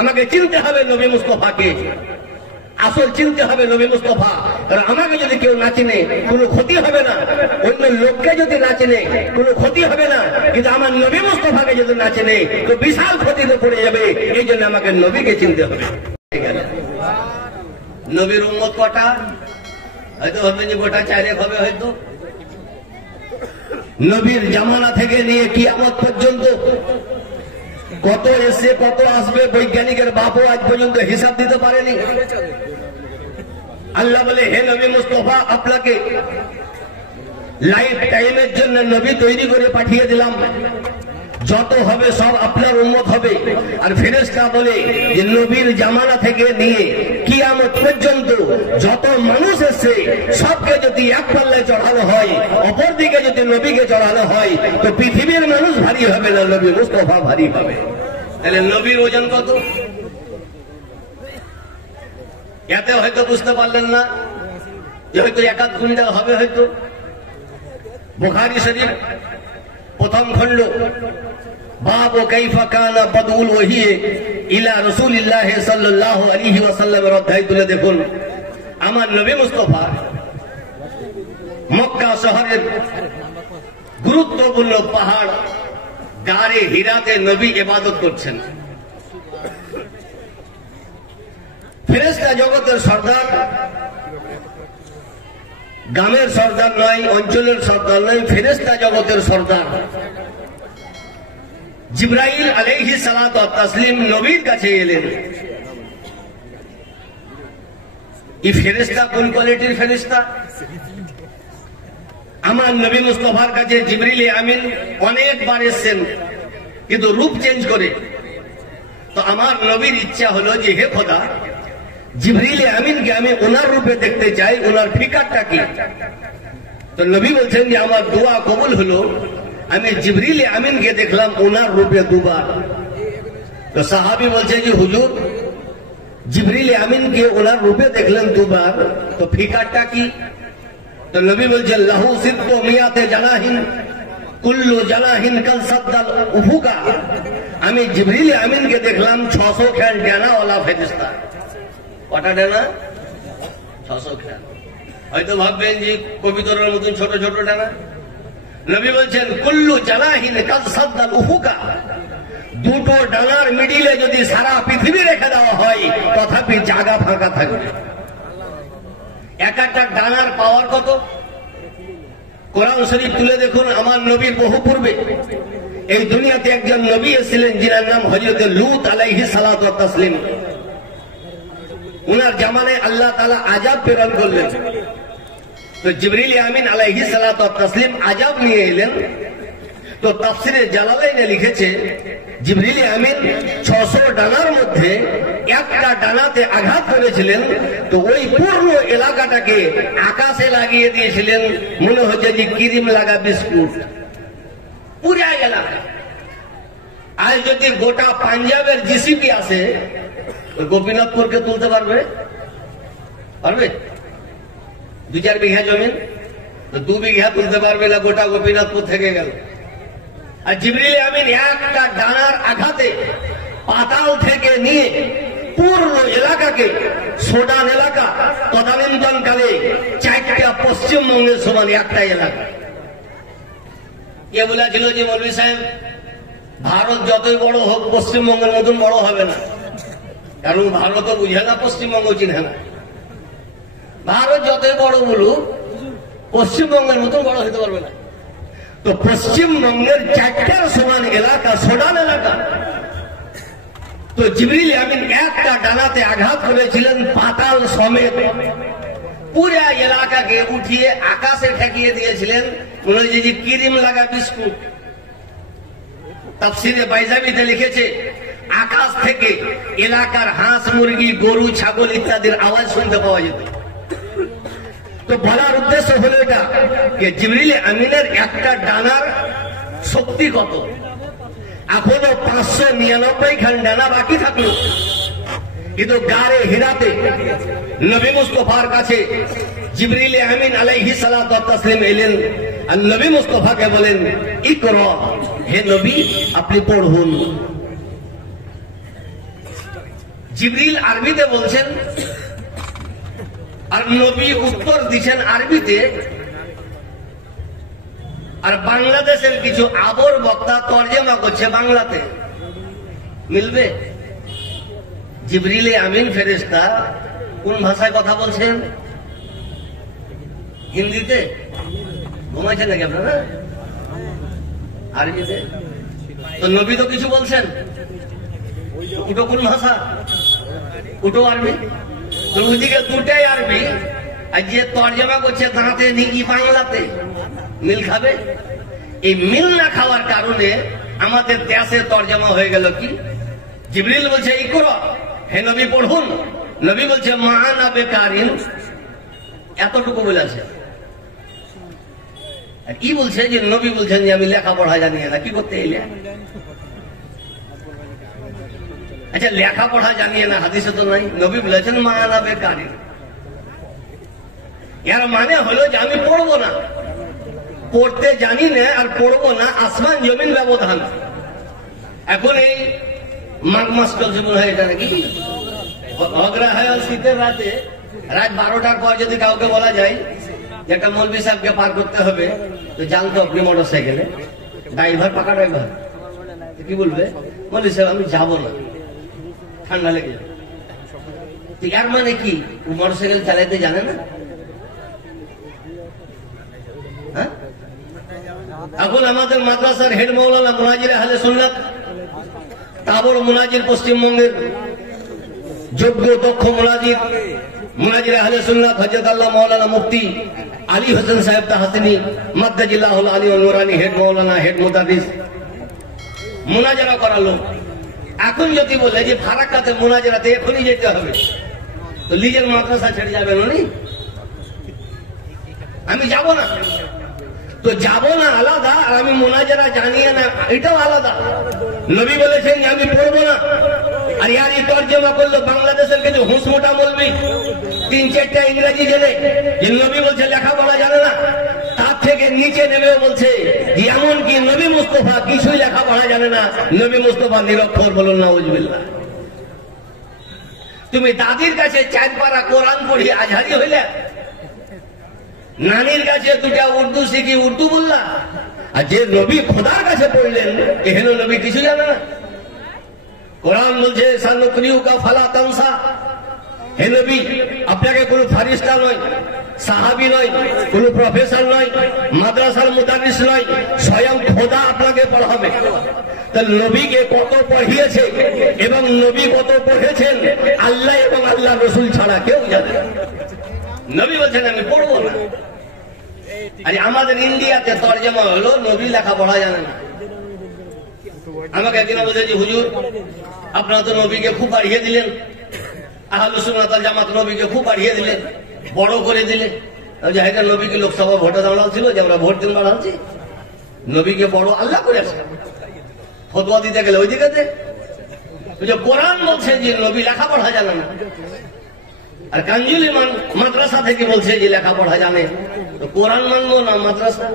আমাকে চিনতে হবে নবী মুস্তাফাকে, আসল চিনতে হবে নবী মুস্তাফা। আর আমাকে যদি কেউ না চিনে কোনো ক্ষতি হবে না, অন্য লোককে যদি না চিনে কোনো ক্ষতি হবে না, কিন্তু আমার নবী মুস্তাফাকে যদি না চিনে তো বিশাল ক্ষতিতে পড়ে যাবে। এই জন্য আমাকে নবীকে চিনতে হবে। নবীর উম্মত কটা? হয়তো হবে যে গোটা চারেক হবে হয়তো। নবীর জামানা থেকে নিয়ে কিয়ামত পর্যন্ত কত এসে কত আসবে বৈজ্ঞানিকের বাপও আজ পর্যন্ত হিসাব দিতে পারেনি। আল্লাহ বলে, হে নবী মুস্তাফা, আপনাকে লাইফ টাইমের জন্য নবী তৈরি করে পাঠিয়ে দিলাম, যত হবে সব আপনার উম্মত হবে। আর ফেরেশতা বলে যে নবীর জামানা থেকে নিয়ে কিয়ামত পর্যন্ত যত মানুষ এসে সবকে যদি এক পাল্লায় চড়ানো হয়, অপর দিকে যদি নবীকে চড়ানো হয়, তো পৃথিবীর মানুষ ভারী হবে না, নবী মুস্তাফা ভারী হবে। তাহলে নবীর ওজন কত? এতে হয়তো বুঝতে পারলেন না যে হয়তো 1-8 কুইন্টাল হবে হয়তো। বুখারী শরীফ প্রথম খণ্ড বাব কাইফা কানা বদউল ওয়াহি ইলা রাসূলিল্লাহ সাল্লাল্লাহু আলাইহি ওয়াসাল্লামের অধ্যায় তুলে দেখুন। আমার নবী মুস্তাফা মক্কা শহরের গুরুত্বপূর্ণ পাহাড় গারে হিরাতে নবী ইবাদত করছেন। ফেরেশতা জগতের সর্দার, গ্রামের সর্দার নয়, অঞ্চলের সর্দার নয়, ফেরেশতা জগতের সর্দার জিবরাইল আলাইহিস সালাতু ওয়াত তাসলিম নবীর কাছে এলেন। এই ফেরেশতা কোন কোয়ালিটির ফেরেশতা? আমার নবী মুস্তাফার কাছে জিবরিল আমিন অনেকবার এসেছেন, কিন্তু রূপ চেঞ্জ করে। তো আমার নবীর ইচ্ছা হলো যে হে খোদা, জিবরিল আমিনকে আমি ওনার রূপে দেখতে চাই, ওনার ফিকারটা কি। তো নবী বলছেন যে আমার দোয়া কবুল হলো, আমি জিবরিল আমিনকে দেখলাম ওনার রূপে দুবার। তো সাহাবী বলছে যে হুজুর, জিবরিল আমিনকে ওনার রূপে দেখলেন দুবার, তো ফিকারটা কি? তো নবী বলছেন লাহু সিদ্দু মিয়াতে জানাহিন কুল্লু জানাহিন কাল সাদ্দাল উফুকা। আমি জিবরিল আমিনকে দেখলাম 600 খ্যাল ডানাওয়ালা ফেরেশতা। কটা ডানা? 600 খ্যাল। হয়তো ভাববেন যে কবিতরের মতন ছোট ছোট ডানা। নবী বলছেন কুল্লু জানাহিন কাল সাদ্দাল উফুকা। দুটো ডানার মিডিলে যদি সারা পৃথিবী রেখে দেওয়া হয় তথাপি জায়গা ফাঁকা থাকবে। এক একটা ডানার পাওয়ার কত? কোরআন শরীফ তুলে দেখুন। আমার নবীর বহু পূর্বে এই দুনিয়াতে একজন নবী এসেছিলেন, যিনার নাম হযরত লূত আলাইহিস সালাতু ওয়াত তাসলিম। উনার জামানায় আল্লাহ তাআলা আযাব প্রেরণ করলেন। তো জিবরিল আমিন আলাইহিস সালাতু ওয়াত তাসলিম আযাব নিয়ে এলেন। তো তাফসিরে জালালাইনে লিখেছে জিবরিল আমিন 600 ডানার মধ্যে একটা ডানাতে আঘাত করেছিলেন। তো ওই পুরো এলাকাটাকে আকাশে লাগিয়ে দিয়েছিলেন, মনে হচ্ছে যে ক্রিম লাগা বিস্কুট, পুরা এলাকা। আজ যদি গোটা পাঞ্জাবের জিসিপি আসে, গোপীনাথপুরকে তুলতে পারবে? পারবে? 2-4 বিঘা জমি, 2 বিঘা তুলতে পারবে না, গোটা গোপীনাথপুর থেকে গেল। আর জিবরিল আমিন একটা ডানার আঘাতে পাতাল থেকে নিয়ে পুরো এলাকাকে, সোডান এলাকা তদানীন্তনকালে 4টা পশ্চিমবঙ্গের সমান একটা এলাকা। কে বলেছিল যে মৌলভী সাহেব ভারত যতই বড় হোক পশ্চিমবঙ্গের মতন বড় হবে না? কারণ ভারতও বুঝে না, পশ্চিমবঙ্গ চিনে না। ভারত যতই বড় বলুক পশ্চিমবঙ্গের মতন বড় হতে পারবে না। তো পশ্চিমবঙ্গের 4টার সমান এলাকা সোডান এলাকা। তো জিবরিল আমিন একটা ডানাতে আঘাত করেছিলেন পাতাল সমেত, পুরা এলাকাকে উঠিয়ে আকাশে ঠেকিয়ে দিয়েছিলেন, মনে হচ্ছে যে ক্রিম লাগা বিস্কুট। তাফসিরে বাইজাবিতে লিখেছে আকাশ থেকে এলাকার হাঁস মুরগি গরু ছাগল ইত্যাদির আওয়াজ শুনতে পাওয়া যেত। তো বলার উদ্দেশ্য হলো এটা যে জিবরিল আমিনের একটা ডানার শক্তি কত। এখনো 599 খান ডানা বাকি থাকলো, কিন্তু গারে হিরাতে নবী মুস্তাফার কাছে জিবরিল আমিন আলাইহিস সালাতু ওয়াত তাসলিম এলেন। আর নবী মুস্তাফাকে বলেন ইকরা, হে নবী আপনি পড়ুন। জিবরিল আরবিতে বলছেন আর নবী উত্তর দিচ্ছেন আরবিতে, আর বাংলাদেশের কিছু আবর বক্তা তর্জমা করছে বাংলাতে। মিলবে? জিবরিল আমিন ফেরেশতা কোন ভাষায় কথা বলছেন? হিন্দিতে? ঘুমাইছেন নাকি আপনারা? আরবিতে? তো নবী তো কিছু বলছেন, ওটা কোন ভাষা? ওটাও আরবি। তো ওইদিকে দুটাই আরবি, আর যে তর্জমা করছে তাতে নাকি বাংলাতে। মিল খাবে? এই মিল না খাওয়ার কারণে আমাদের দেশে তর্জমা হয়ে গেল কি, জিবরিল বলছে ইকরা, হে নবী পড়ুন, নবী বলছে মা'আনা বিকারিন, এতটুকু বলেছে। আর কি বলছে যে নবী বলছেন যে আমি লেখাপড়া জানি না, কি করতে এলে? আচ্ছা লেখাপড়া জানিয়ে না, হাদিসে তো নাই। নবী বলেছেন মা'আনা বিকারিন, এর মানে হলো যে আমি পড়বো না, পড়তে জানি না আর পড়বো না, আসমান জমিন ব্যবধান। এখন এই মাঘ মাস চলছে মনে হয় এটা নাকি, অগ্রহায়ণ শীতের রাতে রাত 12টার পর যদি কাউকে বলা যায় যে একটা মৌলভী সাহেবকে পার করতে হবে, তো জানতো আপনি মোটর সাইকেলে ড্রাইভার, পাকা ড্রাইভার, কি বলবে? মৌলভী সাহেব আমি যাবো না, ঠান্ডা লেগে যাবে। এর মানে কি মোটর সাইকেল চালাইতে জানে না? হ্যাঁ, এখন আমাদের মাদ্রাসার হেড মৌলানা মুনাজির আহলে সুন্নাত, তাবর মুনাজির, পশ্চিমবঙ্গের যোগ্য দক্ষ মুনাজির আহলে সুন্নাত হযরত আল্লাহ মাওলানা মুফতি আলী হোসেন সাহেব তাহসিনী মাদ্দাজিল্লাহুল আলী ওয়াল নুরানি, হেড মৌলানা, হেড মুদারিস, মুনাজারা করালো। এখন যদি বলে যে ফারাক্কাতে মুনাজারাতে এখনই যেতে হবে, তো নিজের মাদ্রাসা ছেড়ে যাবেন উনি? আমি যাব না, তো যাব না আলাদা, আর আমি মুনাজারা জানিয়ে না এটাও আলাদা। নবী বলেছেন আমি পড়বো না, আর ইয়ারই তর্জমা করলো বাংলাদেশের কিছু হুঁসমোটা বলবি 3-4টা ইংরেজি জেনে, যে নবী বলছে লেখাপড়া জানে না, তার থেকে নিচে নেমেও বলছে যে এমনকি নবী মুস্তাফা কিছুই লেখাপড়া জানে না, নবী মুস্তাফা নিরক্ষর, বলুন নাউজুবিল্লাহ। তুমি দাদির কাছে 4 পারা কোরআন পড়ি আজহারি হইলে, নানির কাছে 2টা উর্দু শিখি উর্দু বললা, আর যে নবী খোদার কাছে পড়লেন এহেন নবী কিছু জানে না। কোরআন বলছে সানুকরিউকা ফালা তানসা, হে নবী আপনাকে কোন ফারিস্তা নয়, সাহাবী নয়, কোন প্রফেসর নয়, মাদ্রাসার মুদারিস নয়, স্বয়ং খোদা আপনাকে পড়াবে। তাহলে নবীকে কত পড়িয়েছে এবং নবী কত পড়েছেন আল্লাহ এবং আল্লাহ রসুল ছাড়া কেউ জানে না। নবী বলছেন আমি পড়বো না। আর আমাদের ইন্ডিয়াতে তর্জমা হলো নবী লেখাপড়া জানে না। আমাকে একদিন বলছে যে হুজুর আপনারা তো নবীকে খুব বাড়িয়ে দিলেন, আহলুস সুন্নাত ওয়াল জামাত নবীকে খুব বাড়িয়ে দিলেন, বড় করে দিলেন। নবীকে লোকসভা ভোটে দাঁড়ানো ছিল যে আমরা ভোট দিন বাড়াচ্ছি, নবীকে বড় আল্লাহ করেছে। ফতোয়া দিতে গেলে ওই দিকে কোরআন বলছে যে নবী লেখাপড়া জানে না, আর কাঞ্জুলি মাদ্রাসা থেকে বলছে যে লেখাপড়া জানে। তো কোরআন মানবো না মাদ্রাসা?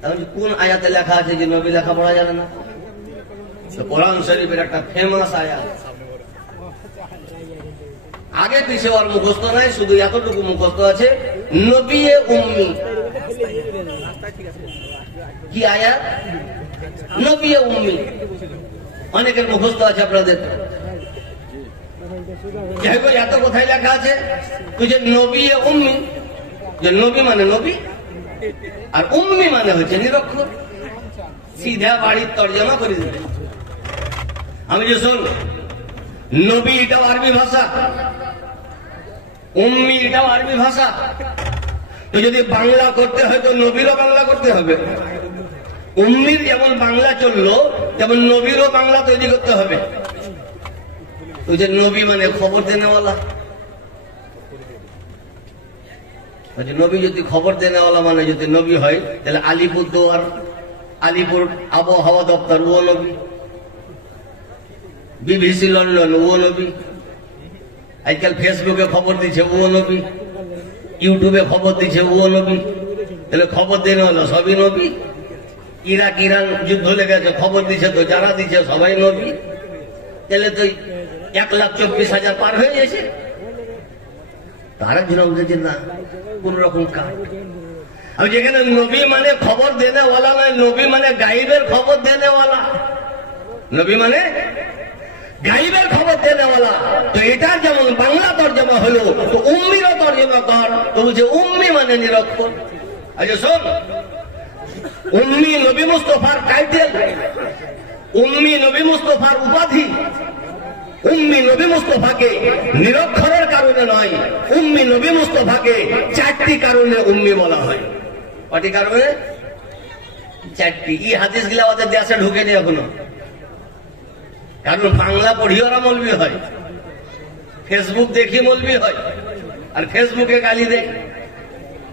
তাহলে কোন আয়াতে লেখা আছে যে নবী লেখাপড়া জানে না? কোরআন শরীফের একটা ফেমাস আয়াত, আগে পিছে আর মুখস্থ নাই, শুধু এতটুকু মুখস্থ আছে, নবী উম্মি। কি আয়াত? নবী উম্মি। অনেকের মুখস্থ আছে আপনাদের, এত কোথায় লেখা আছে যে নবী উম্মি, যে নবী মানে নবী আর উম্মি মানে হচ্ছে নিরক্ষর। সিধা বাড়ির তর্জমা করে দিবে। আমি যে শোন, নবী এটাও আরবি ভাষা, উম্মি এটাও আরবি ভাষা। তো যদি বাংলা করতে হয় তো নবীরও বাংলা করতে হবে। উম্মির যেমন বাংলা চললো তেমন নবীরও বাংলা তৈরি করতে হবে। ওই যে নবী মানে খবর দেনেওয়ালা, নবী যদি খবর দেনেওয়ালা মানে যদি নবী হয়, তাহলে আলিপুরদুয়ার, আলিপুর আবহাওয়া দপ্তর ও নবী, বিবিসি লন্ডন ও নবী, আজকাল ফেসবুকে খবর দিচ্ছে ও নবী, ইউটিউবে খবর দিচ্ছে ও নবী। তাহলে খবর দেনেওয়ালা সবই নবী। ইরাক ইরান যুদ্ধ লেগেছে, খবর দিচ্ছে তো যারা দিচ্ছে সবাই নবী। তাহলে তো 1,24,000 পার হয়ে গেছে। তারা জন বলছে না কোন রকম কাজ। আর যেখানে নবী মানে খবর দেনেওয়ালা নয়, নবী মানে গাইবের খবর দেনেওয়ালা, নবী মানে গাইবের খবর দেনেওয়ালা। তো এটা যেমন বাংলা তর্জমা হলো, তো উম্মিরও তর্জমা কর। তো বলছে উম্মি মানে নিরক্ষর। আচ্ছা শোন, উম্মি নবী মুস্তাফার টাইটেল, উম্মি নবী মুস্তাফার উপাধি। উম্মি নবী মুস্তাফাকে নিরক্ষরের কারণে নয়, উম্মি নবী মুস্তাফাকে 4টি কারণে উম্মি বলা হয়। কটি কারণে? 4টি। এই হাদিস গুলা আমাদের দেশে ঢুকেনি এখনো, কারণ বাংলা পড়ি ওরা মৌলবি হয়, ফেসবুক দেখি মৌলবি হয়, আর ফেসবুকে গালি দেয়।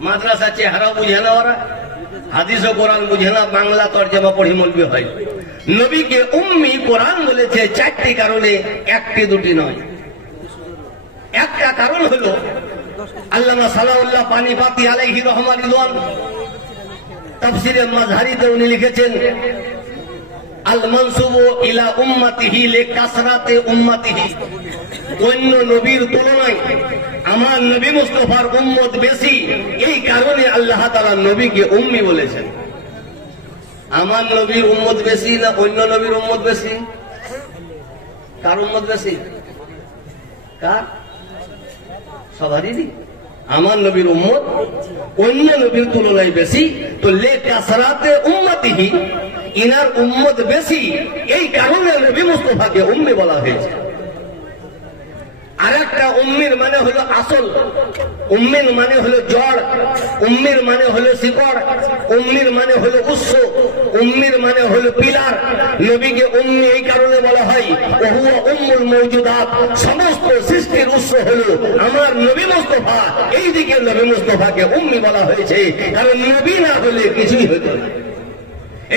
মাদ্রাসা চেহারা বুঝে না ওরা, হাদিস ও কোরআন বুঝে না, বাংলা তর্জমা পড়ি মৌলবি হয়। নবীকে উম্মি কোরআন বলেছে 4টি কারণে, 1টি 2টি নয়। একটা কারণ হলো আল্লামা সালাউল্লাহ পানিপাতি আলাইহি রহমান রিদওয়ান তাফসিরে মাযহারিতে উনি লিখেছেন, আল মানসুবু ইলা উম্মতিহি লিকাসরাতি উম্মতিহি। অন্য নবীর তুলনায় আমার নবী মুস্তাফার উম্মত বেশি, এই কারণে আল্লাহ তাআলা নবীকে উম্মি বলেছেন। আমার নবীর উম্মত বেশি না অন্য নবীর উম্মত বেশি? কার উম্মত বেশি? কার? সবারই। আমার নবীর উম্মত অন্য নবীর তুলনায় বেশি, তো লিকাসরাতি উম্মতিহি, ইনার উম্মত বেশি, এই কারণে নবী মুস্তাফাকে উম্মি বলা হয়েছে। আর একটা উম্মির মানে হলো আসল, উম্মির মানে হলো জড়, উম্মির মানে হলো শিকড়, উম্মির মানে হলো উৎস, উম্মির মানে হলো পিলার। নবীকে উম্মি এই কারণে বলা হয়, ওহুয়া উম্মুল মাওজুদাত, সমস্ত সৃষ্টির উৎস হলো আমার নবী মুস্তাফা। এই দিকে নবী মুস্তাফাকে উম্মি বলা হয়েছে, কারণ নবী না হলে কিছুই হতো না।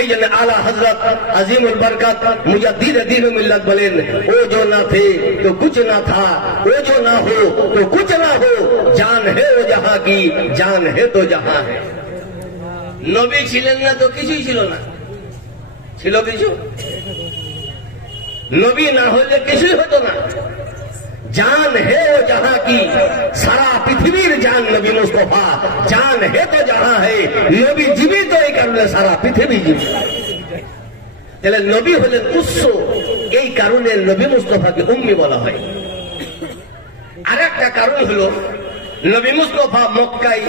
এই জন্য আলা হযরত আজিমুল বরকত মুজাদ্দিদ দ্বীন মিল্লাত বলেন, ও जो ना थे तो कुछ ना था, वो जो ना हो तो कुछ ना हो, जान है वो जहां की, जान है तो जहां है। নবী ছিলেন না তো কিছুই ছিল না, ছিল কিছু? নবী না হলে কিছুই হতো না। জান হে ও জাহাं की, সারা পৃথিবীর জান নবী মুস্তাফা, জান হে তো জাহাं है। নবী জীবিত, এই কারণে সারা পৃথিবী জীবিত। তাহলে নবী হলেন উৎস, এই কারণে নবী মুস্তাফাকে উম্মি বলা হয়। আর একটা কারণ হলো নবী মুস্তাফা মক্কায়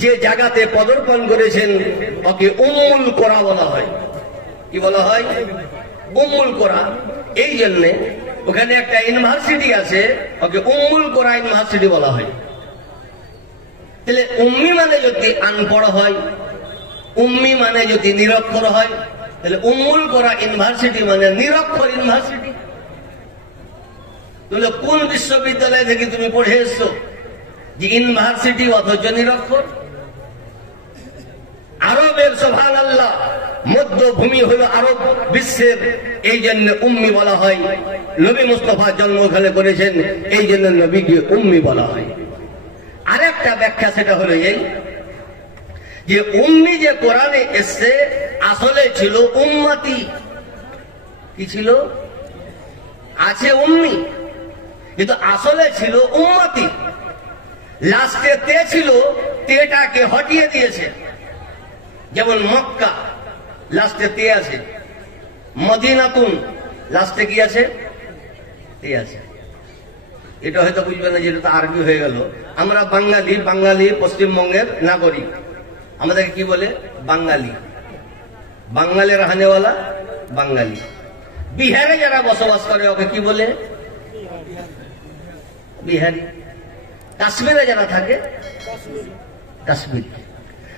যে জায়গাতে পদার্পণ করেছেন ওকে উম্মুল কোরা বলা হয়। কি বলা হয়? উম্মুল কোরা। এই জন্যে ওখানে একটা ইউনিভার্সিটি আছে, ওকে উম্মুল কোরা ইউনিভার্সিটি বলা হয়। তাহলে উম্মি মানে যদি আনপড় হয়, উম্মি মানে যদি নিরক্ষর হয়, তাহলে উম্মুল কোরা ইউনিভার্সিটি মানে নিরক্ষর ইউনিভার্সিটি। তাহলে কোন বিশ্ববিদ্যালয় থেকে তুমি পড়ে এসছো যে ইউনিভার্সিটি অথচ নিরক্ষর? আরবের সুবহানাল্লাহ মধ্যভূমি হলো আরব বিশ্বের, এই জন্য উম্মি বলা হয়। নবী মুস্তাফা জন্মগ্রহণ করেছেন, এই জন্য নবীকে উম্মি বলা হয়। আরেকটা ব্যাখ্যা সেটা হলো এই যে উম্মি যে কোরআনে এসছে আসলে ছিল উম্মতি। কি ছিল? আছে উম্মি, কিন্তু আসলে ছিল উম্মতি। লাস্টে তে ছিল, তেটাকে হটিয়ে দিয়েছে। যেমন মক্কা লাস্টে তে আছে, মদিনাতুন লাস্টে কি আছে? তে আছে। এটা হয়তো বুঝবে না, যেটা তো আরবি হয়ে গেল। আমরা বাঙালি পশ্চিমবঙ্গের নাগরিক, আমাদেরকে কি বলে? বাঙালি। বাঙালি রাহানেওয়ালা বাঙালি। বিহারে যারা বসবাস করে ওকে কি বলে? বিহারি। কাশ্মীরে যারা থাকে কাশ্মীর।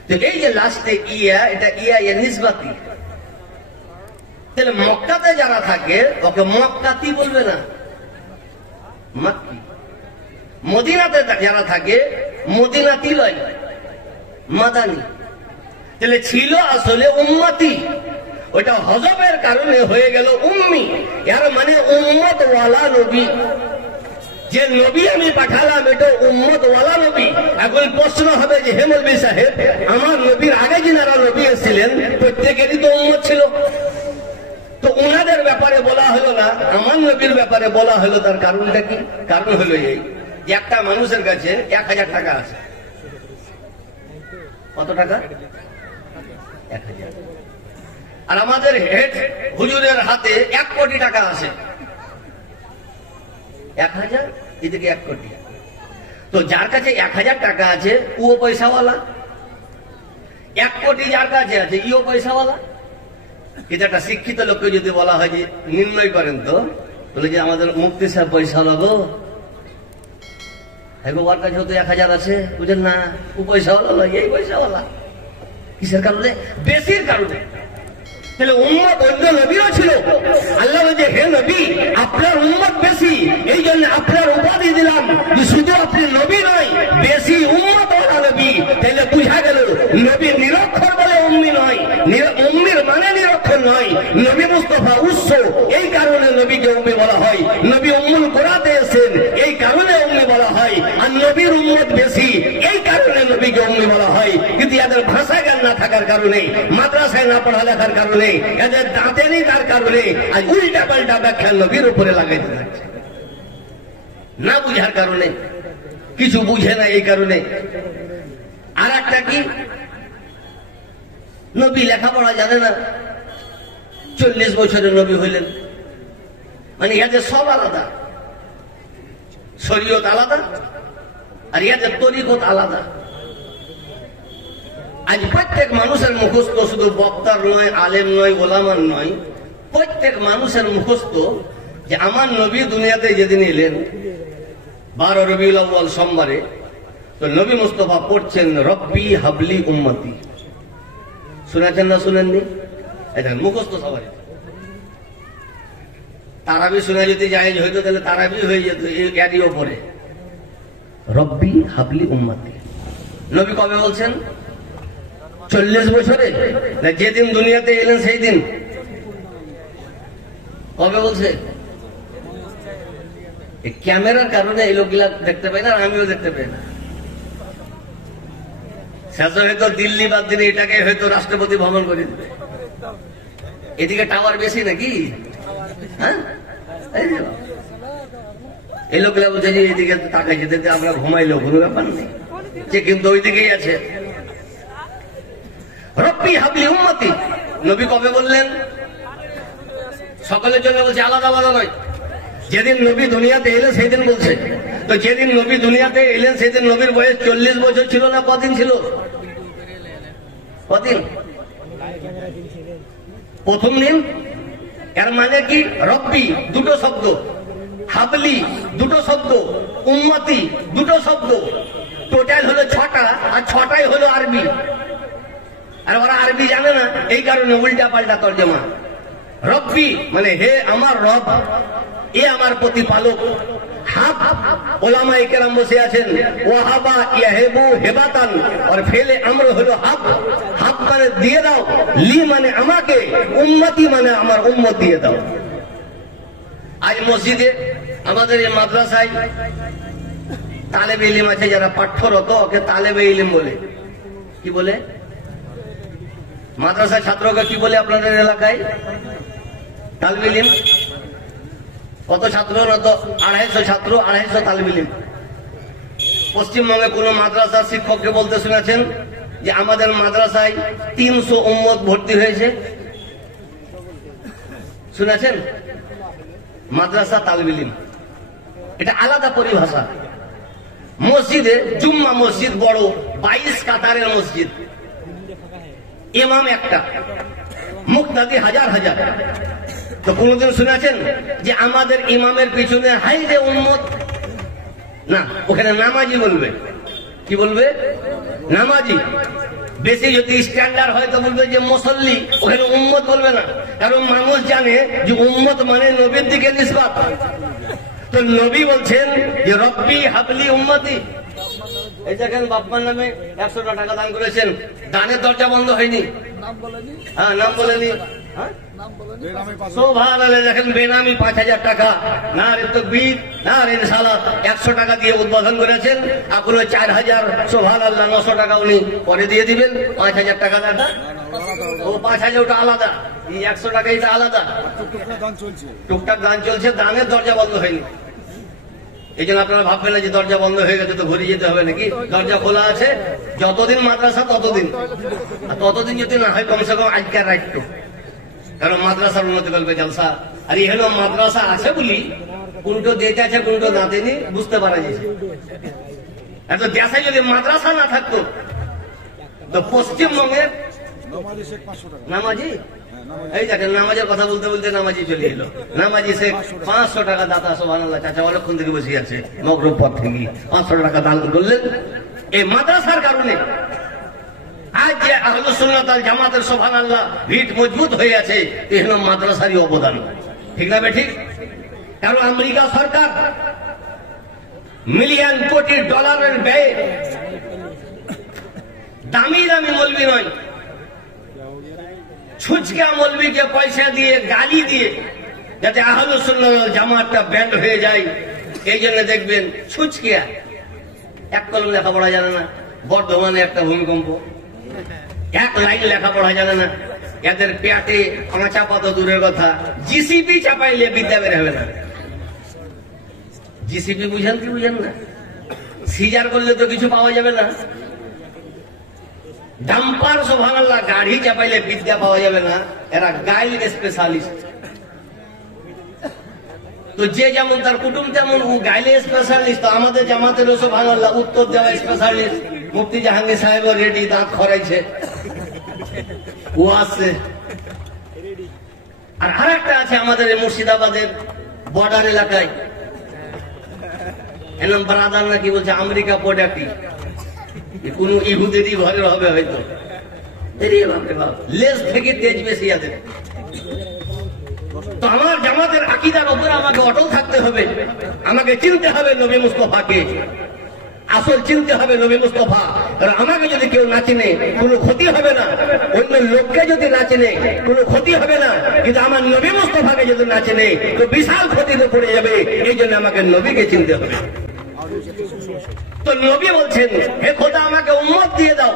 তো এই যে লাস্টে ইয়া, এটা ইয়া নিসবাতি। তাহলে মক্কাতে যারা থাকে ওকে মক্কাতি বলবে না, মাক্কি। মদিনাতে যারা থাকে মদিনাতি লয়, মাদানি। তাহলে ছিল আসলে উম্মতি, ওটা হযফের কারণে হয়ে গেল উম্মি। এর মানে উম্মত ওয়ালা নবী। যে নবী আমি পাঠালাম এটা উম্মত ওয়ালা নবী। এখন প্রশ্ন হবে যে হে মৌলভী সাহেব, আমার নবীর আগে যিনারা নবী এসেছিলেন প্রত্যেকেরই তো উম্মত ছিল। তো ওনাদের ব্যাপারে বলা হলো না, আমার নবীর ব্যাপারে বলা হলো। তার কারণটা কি? কারণ হলো এই যে একটা মানুষের কাছে 1000 টাকা আছে। কত টাকা? 1000। আর আমাদের হেড হুজুরের হাতে 1 কোটি টাকা আছে। 1000 এদিকে 1 কোটি। তো যার কাছে 1000 টাকা আছে ও পয়সাওয়ালা, 1 কোটি যার কাছে আছে ইও পয়সাওয়ালা। কিন্তু একটা শিক্ষিত লোককে যদি বলা হয় যে নির্ণয় করেন তো বলে যে আমাদের মুফতি সাহেব পয়সা লাগো, ওর কাছে হয়তো 1000 আছে, বুঝেন না, ও পয়সাওয়ালা, এই পয়সাওয়ালা। কিসের কারণে? বেশির কারণে। তাহলে উম্মত অন্য নবীও ছিল। আল্লাহ বলছে হে নবী আপনার উম্মত বেশি, এই জন্য আপনার উপাধি দিলাম যে শুধু আপনি নবী নয়, বেশি উম্মত ওয়ালা নবী। তাহলে বুঝা গেল নবী নিরক্ষর বলে উম্মি নয়, উম্মির মানে নিরক্ষর নয়। নবী মুস্তাফা উৎস, এই কারণে নবীকে উম্মি বলা হয়। নবী উম্মুল কোরআতে এসেছেন, এই কারণে উম্মি বলা হয়। আর নবীর উম্মত বেশি, এই কারণে নবীকে উম্মি বলা হয়। কিন্তু এদের ভাষা জ্ঞান না থাকার কারণে, মাদ্রাসায় না পড়ালেখার কারণে, এদের দাঁতে নেই তার কারণে আজ উল্টা পাল্টা ব্যাখ্যা নবীর উপরে লাগাইতে যাচ্ছে। না বুঝার কারণে, কিছু বুঝে না এই কারণে। আর একটা কি, নবী লেখাপড়া জানে না, 40 বছরের নবী হইলেন। মানে ইয়াদের সব আলাদা, শরীয়ত আলাদা আর ইয়াদের তরিকত আলাদা। আজ প্রত্যেক মানুষের মুখস্থ, শুধু বক্তার নয়, আলেম নয়, ওলামার নয়, প্রত্যেক মানুষের মুখস্থ যে আমার নবী দুনিয়াতে যেদিন এলেন 12 রবিউল আউয়াল সোমবারে, তো নবী মুস্তাফা পড়ছেন রব্বি হাবলি উম্মতি। শুনেছেন না শুনেননি? এটা মুখস্থ সবাই। তারাবি শুনে যদি জায়েজ হইতো তাহলে তারাবি হয়ে যেত এরই ওপরে। রব্বি হাবলি উম্মতি নবী কবে বলছেন? 40 বছরে, না যেদিন দুনিয়াতে এলেন সেই দিন? কবে বলছে? ক্যামেরার কারণে এই লোকগুলা দেখতে পাই না, আমিও দেখতে পাই না। শেষে হয়তো দিল্লি বাদ দিনে এটাকে হয়তো রাষ্ট্রপতি ভ্রমণ করে দিবে। এদিকে টাওয়ার বেশি নাকি? হ্যাঁ, এই লোকগুলা বলছে যে এইদিকে তাকাই যেতে আমরা ঘুমাইলেও কোনো ব্যাপার নেই, যে কিন্তু ওই দিকেই আছে। রব্বি হাবলি উম্মতি নবী কবে বললেন? সকলের জন্য বলছে, আলাদা আলাদা নয়। যেদিন নবী দুনিয়াতে এলেন সেই দিন বলছে। তো যেদিন নবী দুনিয়াতে এলেন সেদিন নবীর বয়স 40 বছর ছিল না কদিন ছিল? কদিন? প্রথম দিন। এর মানে কি? রব্বি দুটো শব্দ, হাবলি দুটো শব্দ, উম্মতি দুটো শব্দ, টোটাল হলো 6টা। আর 6টাই হলো আরবি। আর ওরা আরবি জানে না, এই কারণে উল্টা পাল্টা তর্জমা। রব্বি মানে হে আমার রব, এ আমার প্রতিপালক। হাব ওলামায়ে কেরাম বসে আছেন, ওয়াহাবা ইয়াহেবু হেবাতান, আর ফেলে আমর হলো হাব। হাব মানে দিয়ে দাও, লি মানে আমাকে, উম্মতি মানে আমার উম্মত দিয়ে দাও। আজ মসজিদে আমাদের এই মাদ্রাসায় তালেবে ইলম আছে, যারা পাঠ্যরত ওকে তালেবে ইলম বলে। কি বলে? মাদ্রাসা ছাত্রকে কি বলে আপনাদের এলাকায়? তালেবে ইলম। কত ছাত্র? না তো 250 ছাত্র, 250 তালেবে ইলম। পশ্চিমবঙ্গে কোন মাদ্রাসার শিক্ষককে বলতে শুনেছেন যে আমাদের মাদ্রাসায় 300 উম্মত ভর্তি হয়েছে? শুনেছেন? মাদ্রাসা তালেবে ইলম এটা আলাদা পরিভাষা। মসজিদে জুম্মা মসজিদ বড়, 22 কাতারের মসজিদ, ইমাম একটা, মুক্তাদি হাজার হাজার। তো কোনদিন শুনেছেন যে আমাদের ইমামের পিছনে হাই রে উম্মত? না, ওখানে নামাজি বলবে। কি বলবে? নামাজি। বেশি যদি স্ট্যান্ডার্ড হয় তো বলবে যে মুসল্লি, ওখানে উম্মত বলবে না। কারণ মানুষ জানে যে উম্মত মানে নবীর দিকে নিসবত। তো নবী বলছেন যে রব্বি হাবলি উম্মতি। এই দেখেন বাপ্পার নামে 100 টাকা দান করেছেন, দানের দরজা বন্ধ হয়নি। হ্যাঁ, নাম বলেনি। সুবহানাল্লাহ, দেখেন বেনামি 5000 টাকা, না রে তাকবীর, না রে সালাত, 100 টাকা দিয়ে উদ্বোধন করেছেন। আপনার 4000, সুবহানাল্লাহ, 900 টাকা উনি পরে দিয়ে দিবেন। 5000 টাকা দাদা ও 5,000 ওটা আলাদা, এই 100 টাকা এটা আলাদা। টুকটাক গান চলছে, দানের দরজা বন্ধ হয়নি। এই জন্য আপনারা ভাববেন না যে দরজা বন্ধ হয়ে গেছে তো ঘুরে যেতে হবে নাকি, দরজা খোলা আছে। যতদিন মাদ্রাসা ততদিন, আর ততদিন যদি না হয় কমসে কম আজকের রাইট, কারণ মাদ্রাসার উন্নতি করবে জলসা। আর এই হলো মাদ্রাসা আছে বলি কোনটো দিতে আছে কোনটো না দেনি বুঝতে পারা যাচ্ছে। এত দেশে যদি মাদ্রাসা না থাকতো তো পশ্চিমবঙ্গের নামাজি, এই দেখেন নামাজের কথা বলতে বলতে নামাজি চলে এলো। নামাজি সে 500 টাকা দাতা, সুবহানাল্লাহ, চাচা অনেকক্ষণ থেকে বসে আছে মগরব পথ থেকে 500 টাকা দান করলেন এই মাদ্রাসার কারণে। আজ যে আহলে সুন্নাত ওয়াল জামাতের সুবহানাল্লাহ ভিত মজবুত হয়ে আছে, এই হলো মাদ্রাসারই অবদান, ঠিক না ঠিক? কারণ আমেরিকা সরকার মিলিয়ন কোটি ডলারের ব্যয়ে দামি দামি মৌলবি নয়, ছুচকা মৌলবিকে পয়সা দিয়ে গালি দিয়ে যাতে আহলে সুন্নাত ওয়াল জামাতটা ব্যান্ড হয়ে যায়, এই জন্য দেখবেন ছুচকিয়া এক কলম লেখাপড়া জানে না, বর্ধমানে একটা ভূমিকম্প, এক লাইন লেখাপড়া জানে না, এদের পেটে কাঁচা পাতা দূরের কথা, জিসিপি চাপাইলে বিদ্যা বের হবে না। জিসিপি বুঝেন কি বুঝেন না? সিজার করলে তো কিছু পাওয়া যাবে না। ডাম্পার সুবহানাল্লাহ গাড়ি চাপাইলে বিদ্যা পাওয়া যাবে না, এরা গাইল স্পেশালিস্ট। তো যে যেমন তার কুটুম তেমন ও গাইলে স্পেশালিস্ট। তো আমাদের জামাতের সুবহানাল্লাহ উত্তর দেওয়া স্পেশালিস্ট। মুফতি জাহাঙ্গীর সাহেব রেডি, দাঁত খরাইছে, ও আছে। আর আরেকটা আছে আমাদের মুর্শিদাবাদের বর্ডার এলাকায়, এনাম ব্রাদার না কি বলছে আমেরিকা প্রোডাক্ট, কোন ইহুদেরই ঘরের হবে হয়তো। লেজ থেকে তেজ বেশি আছে। তো আমার জামাতের আকীদার উপরে আমাকে অটল থাকতে হবে, আমাকে চিনতে হবে নবী মুস্তাফাকে, আসল চিনতে হবে নবী মুস্তাফা। আর আমাকে যদি কেউ না চিনে কোনো ক্ষতি হবে না, অন্য লোককে যদি না চিনে কোনো ক্ষতি হবে না, কিন্তু আমার নবী মুস্তাফাকে যদি না চিনে তো বিশাল ক্ষতিতে পড়ে যাবে। এই জন্য আমাকে নবীকে চিনতে হবে। তো নবী বলছেন, হে খোদা আমাকে উম্মত দিয়ে দাও।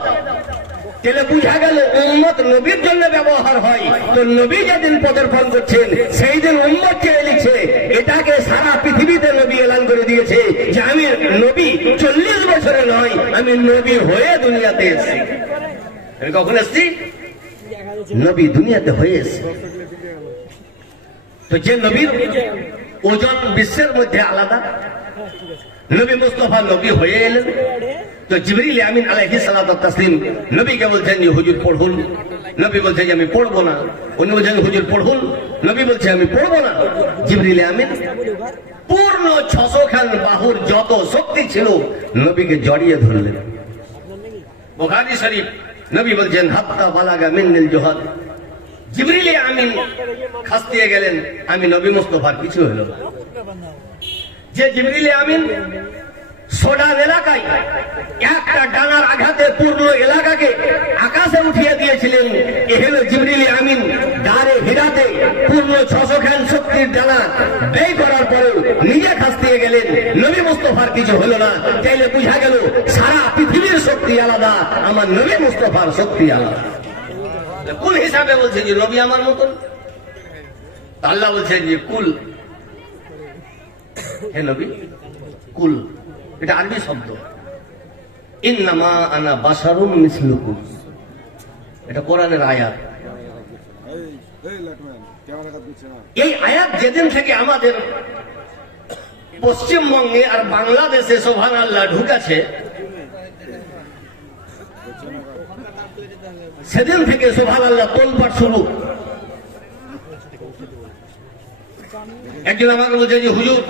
তাহলে বুঝা গেল উম্মত নবীর জন্য ব্যবহার হয়। তো নবী যেদিন পদার্পণ করছেন সেই দিন উম্মত কে লিখছে, এটাকে সারা পৃথিবীতে নবী এলান করে দিয়েছে যে আমি নবী 40 বছরে নয়, আমি নবী হয়ে দুনিয়াতে এসেছি। কখন এসছি? নবী দুনিয়াতে হয়ে এসেছি। তো যে নবীর ওজন বিশ্বের মধ্যে আলাদা, নবী মুস্তাফা নবী হয়ে এলেন। তো জিবরিল আমিন আলাইহিস সালাতু ওয়াত তাসলিম নবীকে বলছেন যে হুজুর পড়ুন। নবী বলছে যে আমি পড়বো না। অন্য বলছেন হুজুর পড়ুন। নবী বলছে আমি পড়বো না। জিবরিল আমিন পূর্ণ 600 খান বাহুর যত শক্তি ছিল নবীকে জড়িয়ে ধরলেন। বুখারী শরীফ নবী বলছেন হাত্তা বালাগা মিন্নিল জুহাদ। জিবরিল আমিন খাস দিয়ে গেলেন, আমি নবী মুস্তাফার কিছু হলো না। যে জিবরিল আমিন সোডার এলাকায় একটা ডানার আঘাতে পূর্ণ এলাকাকে আকাশে উঠিয়ে দিয়েছিলেন, এ হলো জিবরিল আমিন। দারে হিরাতে পূর্ণ 600 খান শক্তির ডানা ব্যয় করার পরেও নিজে খাস দিয়ে গেলেন, নবী মুস্তাফার কিছু হলো না। তাইলে বুঝা গেল সারা পৃথিবীর শক্তি আলাদা, আমার নবী মুস্তাফার শক্তি আলাদা। কোন হিসাবে বলছে যে নবী আমার মতন? আল্লাহ বলছেন যে কুল, হে নবী কুল, এটা আরবি শব্দ। ইন্নামা আনা বাশারুম মিসলুকুম, এটা কোরআনের আয়াত। এই আয়াত যেদিন থেকে আমাদের পশ্চিমবঙ্গে আর বাংলাদেশে সুবহানাল্লাহ ঢুকেছে, সেদিন থেকে সুবহানাল্লাহ তোলপাড় শুরু। একজন আমাকে বলছে যে হুজুর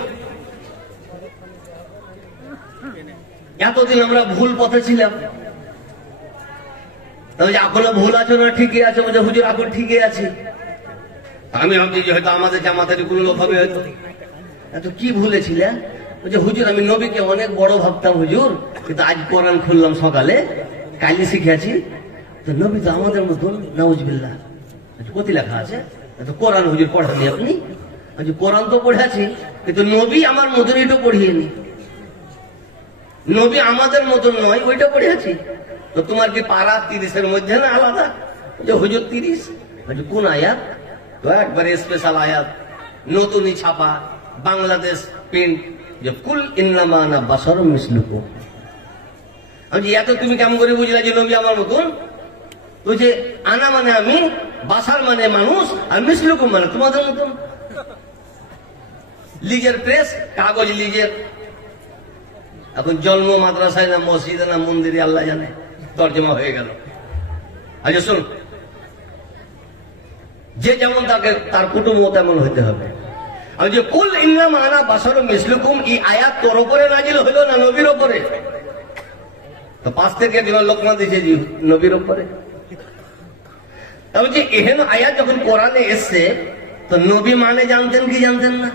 এতদিন আমরা ভুল পথে ছিলাম, এখনো ভুল আছো না ঠিকই আছে? বলছে হুজুর এখন ঠিকই আছে। আমি ভাবছি যে হয়তো আমাদের জামাতের কোনো লোক হবে হয়তো। এত কি ভুলেছিলেন? বলছে হুজুর আমি নবীকে অনেক বড় ভাবতাম হুজুর, কিন্তু আজ কোরআন খুললাম সকালে, কালি শিখেছি তো নবী তো আমাদের মতন, নাউজুবিল্লাহ। কোথায় লেখা আছে? কোরআন হুজুর পড়ানি আপনি? কোরআন তো পড়েছি, কিন্তু নবী আমার মতন এটা পড়িয়েনি। নবী আমাদের মতন নয়, ওইটা পড়েছি। তো তোমার কি পাড়া 30-এর মধ্যে না আলাদা? যে হুজুর 30। কোন আয়াত? তো একবারে স্পেশাল আয়াত, নতুনই ছাপা, বাংলাদেশ প্রিন্ট, যে কুল ইন্নামা আনা বাশারুম মিসলুকুম। আমি এত তুমি কেমন করে বুঝলা যে নবী আমার মতন? তো যে আনা মানে আমি, বাসার মানে মানুষ, আর মিসলুকুম মানে তোমাদের মতন। লিজের প্রেস, কাগজ লিজের। এখন জন্ম মাদ্রাসায় না মসজিদে না মন্দিরে আল্লাহ জানে, তর্জমা হয়ে গেল। আচ্ছা শুন, যে যেমন তাকে তার কুটুম্ব তেমন হইতে হবে। আর যে কুল ইন্নামা আনা বাশারুম মিসলুকুম, এই আয়াত তোর উপরে নাজিল হইল না নবীর উপরে? তো 5 থেকে লোকমান দিয়েছে জি নবীর উপরে। তবে যে এহেন আয়াত যখন কোরআনে এসছে, তো নবী মানে জানতেন কি জানতেন না?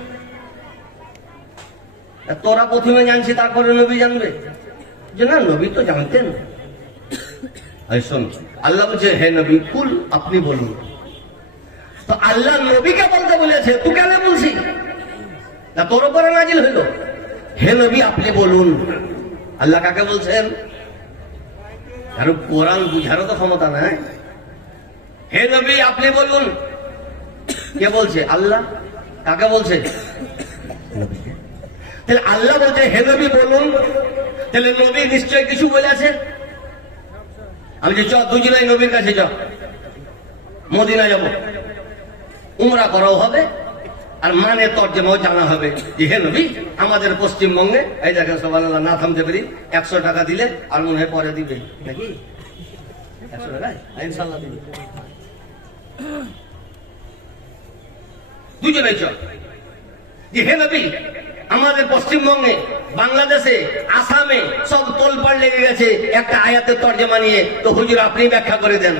তোরা প্রথমে জানছি তারপরে নবী জানবে? যে না, নবী তো জানতেন। শোন, আল্লাহ বলছে হে নবী কুল, আপনি বলুন। তো আল্লাহ নবীকে বলতে বলেছে, তুই কেন বলছি না? তোর উপরে নাজিল হইল, হে নবী আপনি বলুন। আল্লাহ কাকে বলছেন? আর কোরআন বুঝারও তো ক্ষমতা নাই। হে নবী আপনি বলুন, কে বলছে? আল্লাহ। কাকে বলছে? তাহলে আল্লাহ বলছে হে নবী বলুন, তাহলে নবী নিশ্চয় কিছু বলেছেন। আমি যে চ দুজনাই নবীর কাছে চ, মদিনা যাব, উমরা করাও হবে, আর মানে তর্জমাও জানা হবে যে হে নবী আমাদের পশ্চিমবঙ্গে এই দেখেন সুবহানাল্লাহ না থামতে পারি, 100 টাকা দিলে আর মনে হয় পরে দিবে নাকি? 100 টাকা ইনশাআল্লাহ দিবে। দুজনে চ যে হে নবী আমাদের পশ্চিমবঙ্গে, বাংলাদেশে, আসামে সব তোলপাড় লেগে গেছে একটা আয়াতের তর্জমা নিয়ে, তো হুজুর আপনি ব্যাখ্যা করে দেন।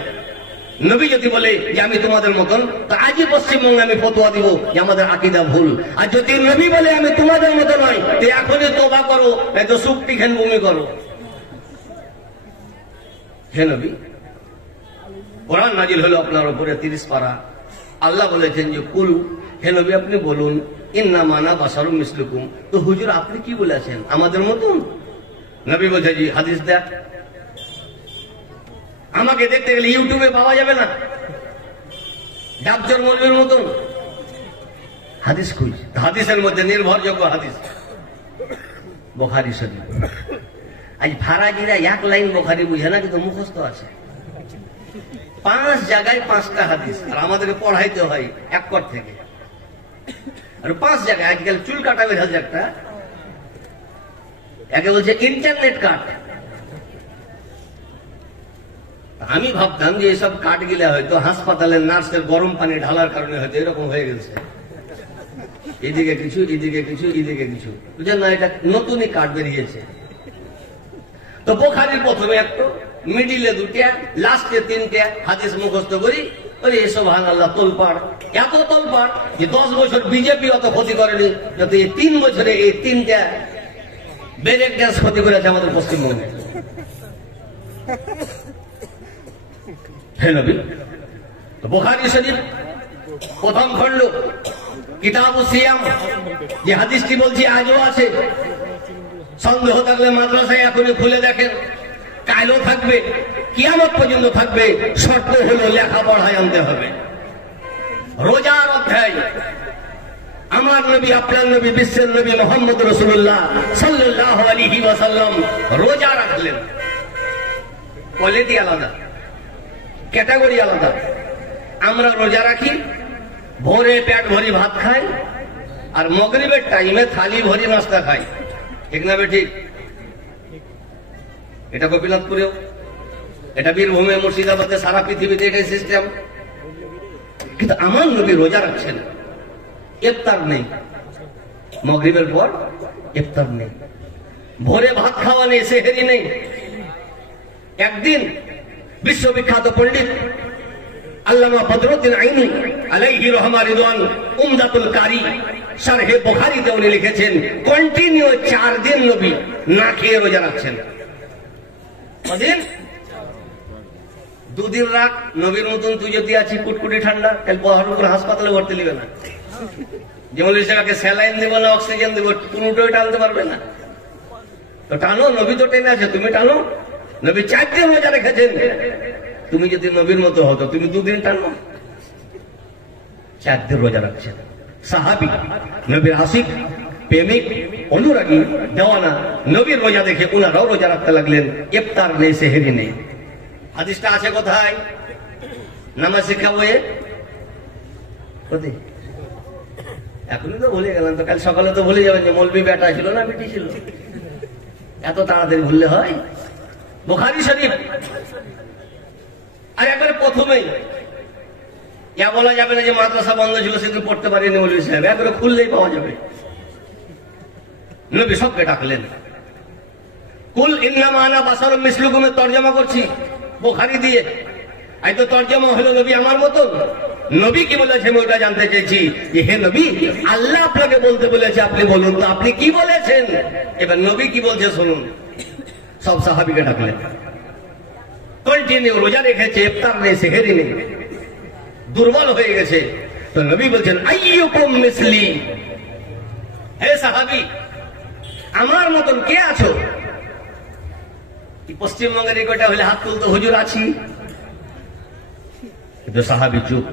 নবী যদি বলে যে আমি তোমাদের মতন, তো আজই পশ্চিমবঙ্গে আমি ফতোয়া দিব যে আমাদের আকীদা ভুল। আর যদি নবী বলে আমি তোমাদের মতো নয়, তো এখনই তওবা করো, এই তো সুক্তি খান ভূমি করো। হে নবী, কোরআন নাজিল হলো আপনার উপরে 30 পারা। আল্লাহ বলেছেন যে কুল, হে নবী আপনি বলুন ইন্নামা আনা বাশারুম মিসলুকুম। তো হুজুর আপনি কি বলেছেন, আমাদের মতন? নবী বলছে জি হাদিস দেখ। আমাকে দেখতে গেলে ইউটিউবে পাওয়া যাবে না, ডাবজর মৌলবীর মতন হাদিস খুঁজ। হাদিসের মধ্যে নির্ভরযোগ্য হাদিস বুখারী শরীফ। আজ ফারাজিরা 1 লাইন বুখারী বুঝে না, কিন্তু মুখস্থ আছে 5 জায়গায় 5টা হাদিস, আর আমাদেরকে পড়াইতে হয় 1 কর থেকে। আর 5 জায়গায় আজকাল চুল কাটা বের একটা, একে বলছে ইন্টারনেট কাট। আমি ভাবতাম যে এসব কাট গিলা হয়তো হাসপাতালের নার্সের গরম পানি ঢালার কারণে হয়তো এরকম হয়ে গেছে, এদিকে কিছু এদিকে কিছু এদিকে কিছু, বুঝলেন না? এটা নতুনই কাট বেরিয়েছে। তো বুখারীর প্রথমে একটা, মিডিলে 2টা, লাস্টে 3টা হাদিস মুখস্থ করি। আরে সুবহানাল্লাহ, তোলপাড়, এত তোলপাড় যে 10 বছর বিজেপি অত ক্ষতি করেনি, যত এই 3 বছরে এই 3টা ব্রেক ড্যান্স ক্ষতি করেছে আমাদের পশ্চিমবঙ্গে। হে নবী, বুখারী শরীফ প্রথম খণ্ড কিতাবুস সিয়াম, যে হাদিসটি বলছি আজও আছে। সন্দেহ থাকলে মাদ্রাসায় এখনই খুলে দেখেন, কালও থাকবে, কিয়ামত পর্যন্ত থাকবে। শর্ত হলো লেখাপড়ায় আনতে হবে। রোজার অধ্যায়, আমার নবী, আপনার নবী, বিশ্বের নবী মুহাম্মদ রাসূলুল্লাহ সাল্লাল্লাহু আলাইহি ওয়াসাল্লাম রোজা রাখলেন। কোয়ালিটি আলাদা, ক্যাটাগরি আলাদা। আমরা রোজা রাখি, ভোরে পেট ভরি ভাত খাই, আর মাগরিবের টাইমে থালি ভরি নাস্তা খাই, ঠিক না ঠিক? এটা গোপীনাথপুরেও, এটা বীরভূমে, মুর্শিদাবাদে, সারা পৃথিবীতে এটাই সিস্টেম। কিন্তু আমার নবী রোজা রাখছেন, ইফতার নেই, মাগরিবের পর ইফতার নেই, ভোরে ভাত খাওয়া নেই, সেহরি নেই। একদিন বিশ্ববিখ্যাত পণ্ডিত আল্লামা বদরুদ্দিন আইনি আলাইহি রহমা রিদওয়ান উমদাতুল কারি শারহে বুখারীতে উনি লিখেছেন, কন্টিনিউ 4 দিন নবী না খেয়ে রোজা রাখছেন। কদিন? 2 দিন রাখ। নবীর মতন তুই যদি আছিস কুটকুটি ঠান্ডা, তাহলে বহর করে হাসপাতালে ভর্তি নিবে না। যেমন টাকাকে স্যালাইন দিব না অক্সিজেন দিব, কোনোটাই টানতে পারবে না। তো টানো, নবী তো টেনে আছে, তুমি টানো। নবী 4 দিন রোজা রেখেছেন। তুমি যদি নবীর মতো হতো তুমি 2 দিন টানো, 4 দিন রোজা রাখছেন। সাহাবী, নবীর আশিক, প্রেমিক, অনুরাগী, দেওয়ানা, নবীর রোজা দেখে উনারাও রোজা রাখতে লাগলেন। ইফতার নেই, সেহরি নেই। হাদিসটা আছে কোথায়? নামাজ শিক্ষা বইয়ে। এখনই তো ভুলে গেলাম, তো কাল সকালে তো ভুলে যাবেন যে মৌলবি বেটা ছিল না বেটি ছিল। এত তাড়াতাড়ি ভুললে হয়? বুখারী শরীফ। আর একবারে প্রথমেই ইয়া বলা যাবে না যে মাদ্রাসা বন্ধ ছিল সেদিন পড়তে পারিনি মৌলবি সাহেব, একবারে খুললেই পাওয়া যাবে। নবী সবকে ডাকলেন। কুল ইন্নামা আনা বাশারুম মিসলুকুমের তরজমা করছি বুখারী দিয়ে। এই তো তরজমা হলো নবী আমার মতন। নবী কি বলেছে আমি ওটা জানতে চেয়েছি যে হে নবী, আল্লাহ আপনাকে বলতে বলেছে, আপনি বলুন তো আপনি কি বলেছেন। এবার নবী কি বলছে শুনুন। সব সাহাবীকে ডাকলেন। কন্টিনিউ রোজা রেখেছে, ইফতার নেই, সেহরি নেই, দুর্বল হয়ে গেছে। তো নবী বলছেন আইয়ুকুম মিসলি, হে সাহাবী আমার মতন কে আছো? পশ্চিমবঙ্গের এই কয়টা হলে হাত তুলতো, হুজুর আছি। কিন্তু সাহাবী চুপ।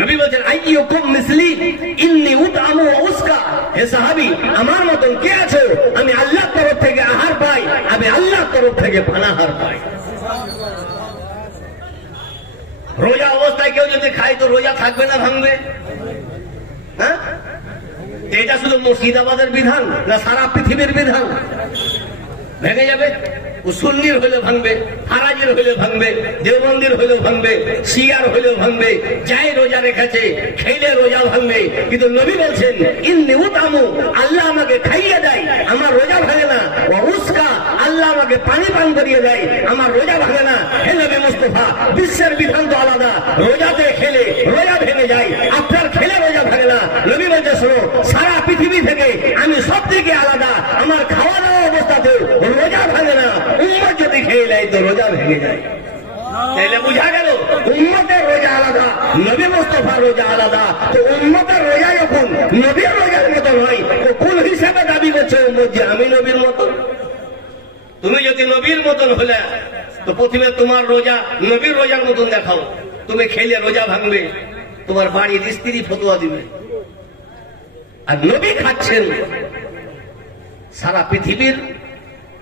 নবী বলছেন আইয়ুকুম মিসলি ইন্নী উতআমু ওয়া উসকা, হে সাহাবী আমার মতন কে আছো? আমি আল্লাহর তরফ থেকে আহার পাই, আমি আল্লাহর তরফ থেকে পানাহার পাই। রোজা অবস্থায় কেউ যদি খায় তো রোজা থাকবে না ভাঙবে? হ্যাঁ, এটা শুধু মুর্শিদাবাদের বিধান না সারা পৃথিবীর বিধান? ভেঙে যাবে। সুন্নির হইলে ভাঙবে, হারাজির হইলে ভাঙবে, দেওবন্দির হইলেও ভাঙবে, শিয়ার হইলেও ভাঙবে। যাই রোজা রেখেছে খেলে রোজা ভাঙবে। কিন্তু নবী বলছেন ইন্নী উতআমু, আল্লাহ আমাকে খাইয়ে দেয়, আমার রোজা ভাঙে না। ওয়া উসকা, আল্লাহ আমাকে পানি পান করিয়ে দেয়, আমার রোজা ভাঙে না। হে নবী মুস্তাফা, বিশ্বের বিধান তো আলাদা। রোজাতে খেলে রোজা ভেঙে যায়, আপনার খেলে রোজা ভাঙে না। নবী বলছে শোনো, সারা পৃথিবী থেকে আমি সব থেকে আলাদা। আমার খাওয়া দাওয়া অবস্থাতেও রোজা ভাঙে না। উম্মত যদি খেয়ে নেয় তো রোজা ভেঙে যায়। তাহলে বুঝা গেল উম্মতের রোজা আলাদা, নবী মুস্তাফার রোজা আলাদা। তো উম্মতের রোজা যখন নবীর রোজার মতো নয়, তো কোন হিসাবে দাবি করছে উম্মত যে আমি নবীর মতন? তুমি যদি নবীর মতন হলে তো প্রথমে তোমার রোজা নবীর রোজার মতন দেখাও। তুমি খেলে রোজা ভাঙবে, তোমার বাড়ির স্ত্রী ফতোয়া দিবে। আর নবী খাচ্ছেন, সারা পৃথিবীর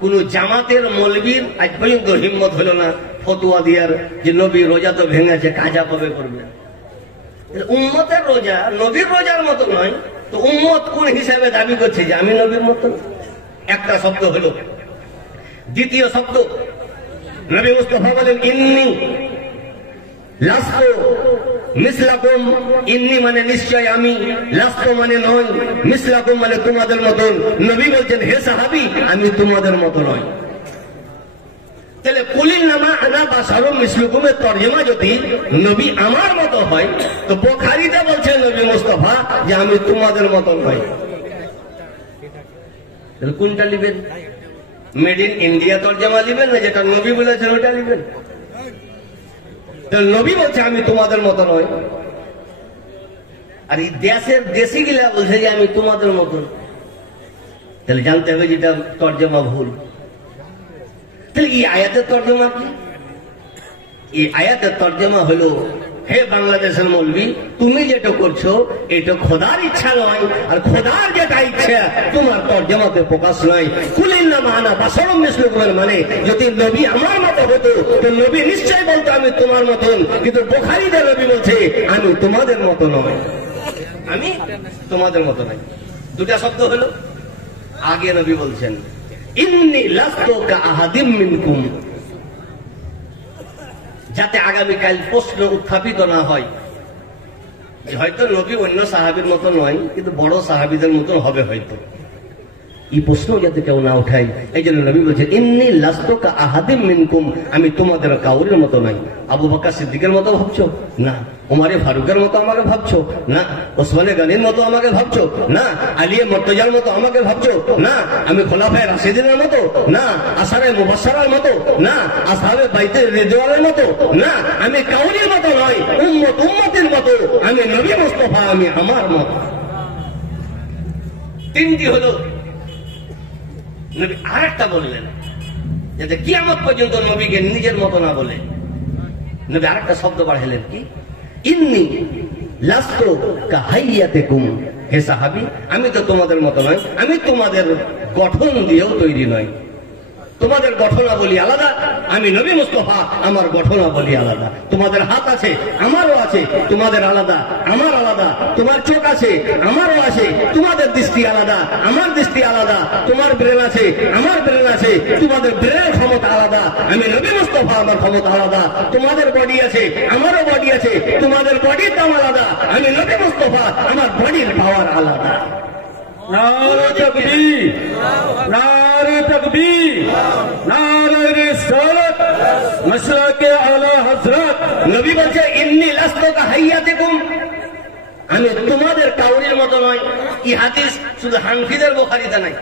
কোন জামাতের মৌলবীর আজ পর্যন্ত হিম্মত হলো না ফতোয়া দিয়ার যে নবী রোজা তো ভেঙেছে, কাজা কবে করবে। উম্মতের রোজা নবীর রোজার মতো নয়, তো উম্মত কোন হিসাবে দাবি করছে যে আমি নবীর মতো? একটা শব্দ হলো। দ্বিতীয় শব্দ, নবী মুস্তাফা বলেন ইন্নী লাস্তু মিসলাকুম, ইন্নী মানে নিশ্চয় আমি, লাস্তু মানে নয়, মিসলাকুম মানে তোমাদের মতন। নবী বলছেন হে সাহাবী আমি তোমাদের মতো নয়। তাহলে কুলিন নামা আনা বাশারুম মিসলুকুমের তরজমা যদি নবী আমার মতো হয়, তো বুখারীতে বলছে নবী মুস্তাফা যে আমি তোমাদের মতো নয়। তাহলে কোনটা নেবেন? মেড ইন ইন্ডিয়া তরজমা নেবেন না যেটা নবী বলেছেন ওটা নেবেন? নবী বলছে আমি তোমাদের মতো নয়, আর এই দেশের দেশি গিলা বলছে যে আমি তোমাদের মতন। তাহলে জানতে হবে যেটা তর্জমা ভুল। তাহলে এই আয়াতের তর্জমা কি? এই আয়াতের তর্জমা হলো হে বাংলাদেশের মৌলবি, তুমি যেটা করছো এটা খোদার ইচ্ছা নয়, আর খোদার যেটা ইচ্ছা তোমার তর্জমাতে প্রকাশ নয়। কুলিন নামা আনা বাশারুম মিসলুকুম মানে যদি নবী আমার মতো হতো তো নবী নিশ্চয় বলতো আমি তোমার মতন। কিন্তু বুখারীতে নবী বলছে আমি তোমাদের মতো নয়, আমি তোমাদের মতো নয়। দুটা শব্দ হলো। আগে নবী বলছেন ইন্নী লাস্তু কাআহাদিম মিনকুম, যাতে আগামীকাল প্রশ্ন উত্থাপিত না হয় যে হয়তো নবী অন্য সাহাবীর মতো নয় কিন্তু বড় সাহাবীদের মতো হবে হয়তো, এই প্রশ্ন যাতে কেউ না উঠায়। এই জন্য নবী বলছেন ইন্নী লাস্তু কাআহাদিম মিনকুম, আমি তোমাদের কাউরের মতো নই। আবু বকর সিদ্দিকের মতো ভাবছো না, উমারে ফারুকের মতো আমাকে ভাবছো না, ওসমানে গনির মতো আমাকে ভাবছো না, আলিয়ে মুর্তজার মতো আমাকে ভাবছো না, আমি খোলাফায়ে রাশিদিনের মতো না, আশারে মুবাশশারার মতো না, আসহাবে বাইতে রিদওয়ানের মতো না, আমি কাউরির মতো নয়, উম্মতের মতো। আমি নবী মুস্তাফা, আমি আমার মতো। তিনটি হলো। নবী আরেকটা বললেন যাতে কিয়ামত পর্যন্ত নবীকে নিজের মতো না বলে। নবী আরেকটা শব্দ বাড়াইলেন কি, ইন্নী লাস্তু কাহাইয়াতিকুম, হে সাহাবী আমি তো তোমাদের মতো নয়, আমি তোমাদের গঠন দিয়েও তৈরি নয়। তোমাদের গঠনাবলী আলাদা, আমি নবী মুস্তাফা আমার গঠনাবলী আলাদা। তোমাদের হাত আছে আমারও আছে, তোমাদের আলাদা আমার আলাদা। তোমার চোখ আছে আমারও আছে, তোমাদের দৃষ্টি আলাদা আমার দৃষ্টি আলাদা। তোমার ব্রেন আছে আমার ব্রেন আছে, তোমাদের ব্রেনের ক্ষমতা আলাদা। আমি নবী মুস্তাফা আমার ক্ষমতা আলাদা। তোমাদের বডি আছে আমারও বডি আছে, তোমাদের বডির দাম আলাদা। আমি নবী মুস্তাফা আমার বডির পাওয়ার আলাদা। নারে তাকবীর, নারে তাকবীর, নারে রিসালাত, মাশরাকে আলা হযরত। নবী বলছে ইন্নী লাস্তু কাহাইয়াতিকুম, আমি তোমাদের কাউরির মতো নয়। এই হাদিস শুধু হানফিদের বুখারীতে নাই,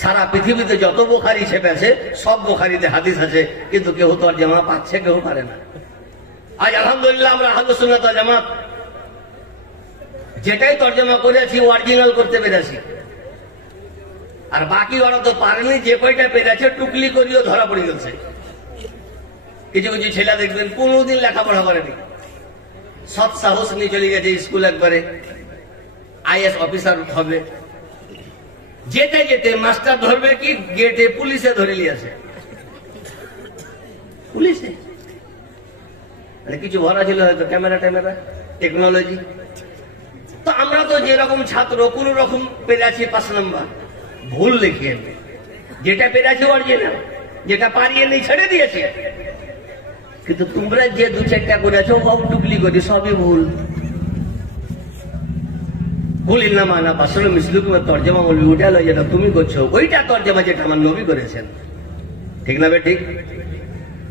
সারা পৃথিবীতে যত বুখারী ছেপেছে সব বুখারীতে হাদিস আছে, কিন্তু কেউ তরজমা পাচ্ছে, কেউ পারে না। আজ আলহামদুলিল্লাহ আমরা আহলে সুন্নাত ওয়াল জামাত যেটাই তর্জমা করেছি অরিজিনাল করতে পেরেছি, আর বাকি ওরা তো পারেনি। যে কয়টা পেরেছে টুকলি করিও ধরা পড়ে গেছে। কিছু কিছু ছেলে দেখবেন কোনোদিন লেখাপড়া করেনি, সৎ সাহস নিয়ে চলে গেছে স্কুল, একবারে আইএস অফিসার হবে। যেতে যেতে মাস্টার ধরবে কি গেটে পুলিশে ধরে নিয়েছে, পুলিশে কিছু ভরা ছিল হয়তো, ক্যামেরা ট্যামেরা টেকনোলজি। তো আমরা তো যেরকম ছাত্র কোন রকম পেরেছি 5 নম্বর, ভুল লিখিয়ে, যেটা পেরেছি অরিজিনাল, যেটা পারিয়ে নেই ছেড়ে দিয়েছে। কিন্তু তোমরা যে 2-4টা করেছো সব টুকলি করি, সবই ভুল। ভুল না মানা পাশে মিসলুকুমের তর্জমা বলবি উঠালো, যেটা তুমি করছো ওইটা তর্জমা যেটা আমার নবী করেছেন, ঠিক না বে ঠিক?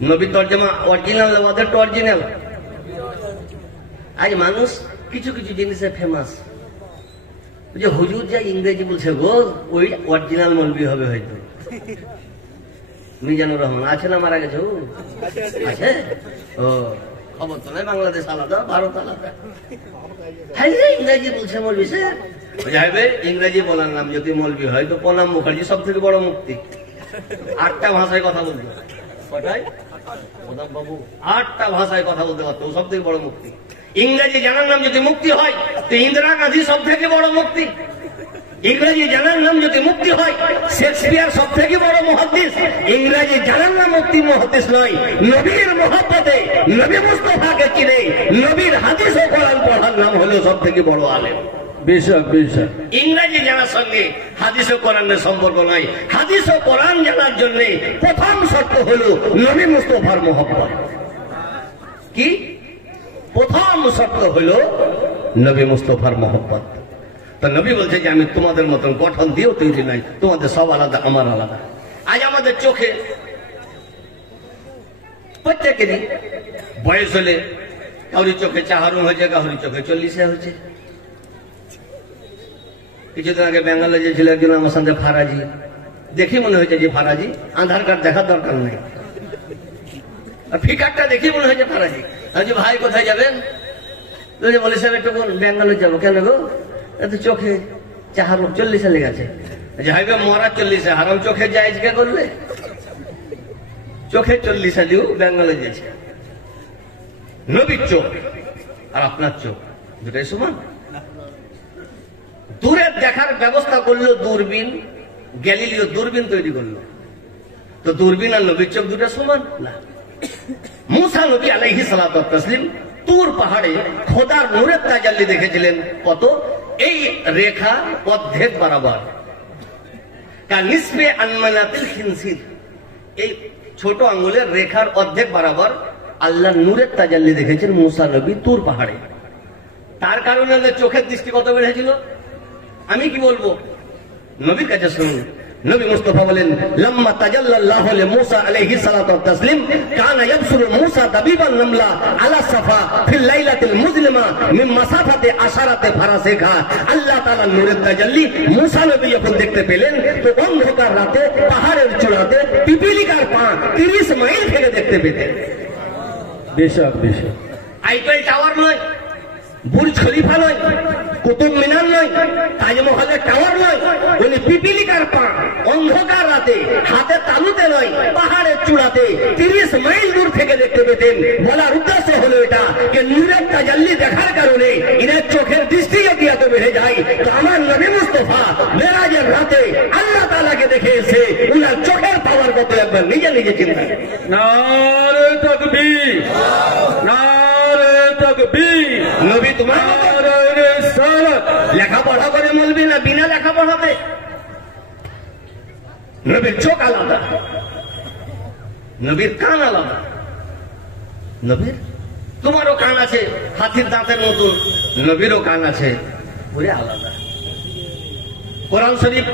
নবী তর্জমা অরিজিনাল, ওদের তো অরিজিনাল। আজ মানুষ কিছু কিছু জিনিসে ফেমাস, যে হুজুর যা ইংরেজি বলছে গো ওই অরিজিনাল মৌলবি হবে হয়তো। মিজানুর রহমান আছে না, মারা গেছে? আছে। ও খবর তো নাই, বাংলাদেশ আলাদা ভারত আলাদা। হ্যাঁ ইংরেজি বলছে মৌলবি স্যার, ইংরেজি বলার নাম যদি মৌলবি হয় তো প্রণাম মুখার্জি সব থেকে বড় মুক্তি। 8টা ভাষায় কথা বলতে, কটায় প্রণাম বাবু 8টা ভাষায় কথা বলতে পারতো, সব থেকে বড় মুক্তি। ইংরেজি জানার নাম যদি মুক্তি হয় তো ইন্দিরা গান্ধী সব থেকে বড় মুক্তি। ইংরেজি জানার নাম যদি মুক্তি হয় শেক্সপিয়ার সব থেকে বড় মুহাদ্দিস। ইংরেজি জানার নাম মুক্তি মুহাদ্দিস নয়, নবীর মহব্বতে নবী মুস্তাফাকে চিনে নবীর হাদিস ও কোরআন পড়ার নাম হলো সব থেকে বড় আলেম। বেশক বেশক। ইংরেজি জানার সঙ্গে হাদিস ও কোরআনের সম্পর্ক নাই। হাদিস ও কোরআন জানার জন্য প্রথম শর্ত হলো নবী মুস্তাফার মহব্বত। কি প্রথম শর্ত হলো নবী মুস্তাফার মহব্বত। তো নবী বলছে যে আমি তোমাদের মতন গঠন দিয়েও তৈরি নাই, তোমাদের সব আলাদা আমার আলাদা। আজ আমাদের চোখে প্রত্যেকেরই বয়স হলে কাউরি চোখে 4 হয়েছে, কাউরি চোখে 40 হয়েছে। কিছুদিন আগে বেঙ্গলে যে ছিল একজন আমার সঙ্গে ফারাজি, দেখি মনে হয়েছে যে ফারাজি, আধার কার্ড দেখার দরকার নেই, আর ফিকারটা দেখি মনে হয়েছে ফারাজি। আমি ভাই কোথায় যাবেন? বলে সাহেব একটু বেঙ্গলে যাবো। কেন গো? এত চোখে 40 লেগেছে। হাইবে মরা 40, হারাম চোখে যায় কে করলে? চোখে 40 দিও বেঙ্গলে যেছে। নবীর চোখ আর আপনার চোখ দুটাই সমান। দূরের দেখার ব্যবস্থা করলো দূরবীন, গ্যালিলিও দূরবীন তৈরি করলো। তো দূরবীন আর নবীর চোখ দুটা সমান না। মুসা নবী আলাইহিস সালাতু ওয়াস তাসলিম তুর পাহাড়ে খোদার নূরের তাজাল্লি দেখেছিলেন। কত? এই রেখা অর্ধেক বরাবর, কানিসবে আনমানাতিল খিনসির, এই ছোট আঙ্গুলের রেখার অর্ধেক বরাবর আল্লাহ নূরের তাজাল্লি দেখেছেন মুসা নবী তুর পাহাড়ে। তার কারণে চোখের দৃষ্টি কত বেড়েছিল আমি কি বলবো। নবীর কাছে শুনুন, নবী মুস্তাফা বলেন লাম্মা তাজাল্লাল্লাহু লিমূসা আলাইহিস সালাতু ওয়াস তাসলিম কানা ইয়াবসুরু মূসা দাবিবান নামলা আলা সাফা ফিল লাইলাতিল মুজলিমা মিন মাসাফাতি আশারাতে ফারাসিকা। আল্লাহ তাআলা নূরের তাজাল্লি মূসা নবী যখন দেখতে পেলেন তো অন্ধকার রাতে পাহাড়ের চূড়াতে পিপিলিকার পা 30 মাইল থেকে দেখতে পেতেন। বেশক বেশক। আইফেল টাওয়ার নয়, বুর্জ খলিফা নয়, কুতুব মিনার নয়, তাজমহলের টাওয়ার নয়, উনি পিপিলিকার পা অন্ধকার রাতে হাতে তালু বালুতে নয়, পাহাড়ের চূড়াতে 30 মাইল দূর থেকে দেখতে পেতেন। বলার উদ্দেশ্য হলো এটা যে নূরের তাজাল্লি দেখার কারণে এদের চোখের দৃষ্টি যদি এত বেড়ে যায়, তো আমার নবী মুস্তাফা মেরাজের রাতে আল্লাহ তাআলাকে দেখে এসে উনার চোখের পাওয়ার কত একবার নিজে নিজে চিন্তা করেন। নারে তাকবীর, নারে তাকবীর। নবী তোমার নারে রিসালাত। লেখাপড়া করে বলবি না বিনা লেখাপড়াতে? নবীর চোখ আলাদা, নবীর কান আলাদা। নবীর তোমারও কান আছে হাতির দাঁতের মতন, নবীরও কান আছে পুরো আলাদা। কোরআন শরীফ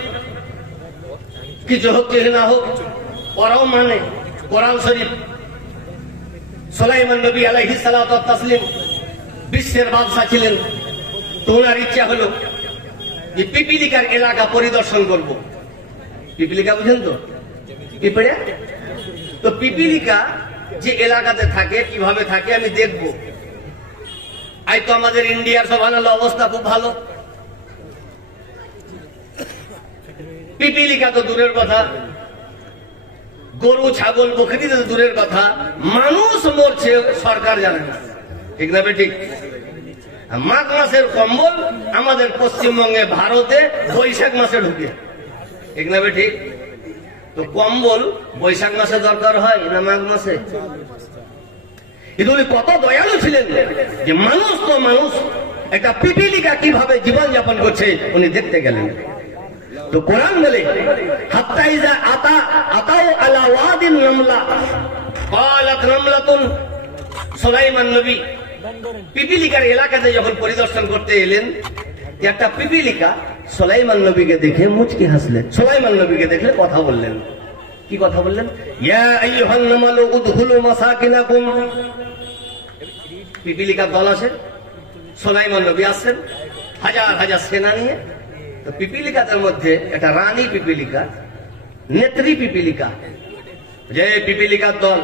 কিছু হোক কিছু না হোক ওরাও মানে কোরআন শরীফ। সুলাইমান নবী আলাইহিস সালাতু ওয়াত তাসলিম বিশ্বের বাদশা ছিলেন। তো ওনার ইচ্ছা হলো যে পিপিলিকার এলাকা পরিদর্শন করব। পিপিলিকা বুঝেন তো? পিঁপড়ে। তো পিপিলিকা যে এলাকাতে থাকে কিভাবে থাকে আমি দেখব। আজ তো আমাদের ইন্ডিয়ার সুবহানাল্লাহ অবস্থা খুব ভালো। পিপিলিকা তো দূরের কথা, গরু ছাগল বকরি তো দূরের কথা, মানুষ মরছে সরকার জানে না, ঠিক না ঠিক? মাঘ মাসের কম্বল আমাদের পশ্চিমবঙ্গে ভারতে বৈশাখ মাসে ঢুকে, ঠিক না ঠিক? তো কম্বল বৈশাখ মাসে দরকার হয় না মাঘ মাসে? কিন্তু উনি কত দয়ালু ছিলেন যে মানুষ তো মানুষ, একটা পিপিলিকা কিভাবে জীবন যাপন করছে উনি দেখতে গেলেন। তো কোরআন বলে হাত্তা ইযা আতাও আলা ওয়াদিন নামলা ক্বালাত নামলাতুন। সুলাইমান নবী পিপিলিকার এলাকাতে যখন পরিদর্শন করতে এলেন, একটা পিপিলিকা সুলাইমান নবীকে দেখে মুচকি হাসলেন। সুলাইমান নবীকে দেখলে কথা বললেন। কি কথা বললেন? ইয়া আইয়ুহান নামালু উদখুলু মাসাকিনাকুম। পিপিলিকার দল আসে, সুলাইমান নবী আসছেন হাজার হাজার সেনা নিয়ে। তো পিপিলিকাদের মধ্যে একটা রানী পিপিলিকা, নেত্রী পিপিলিকা, যে পিপিলিকার দল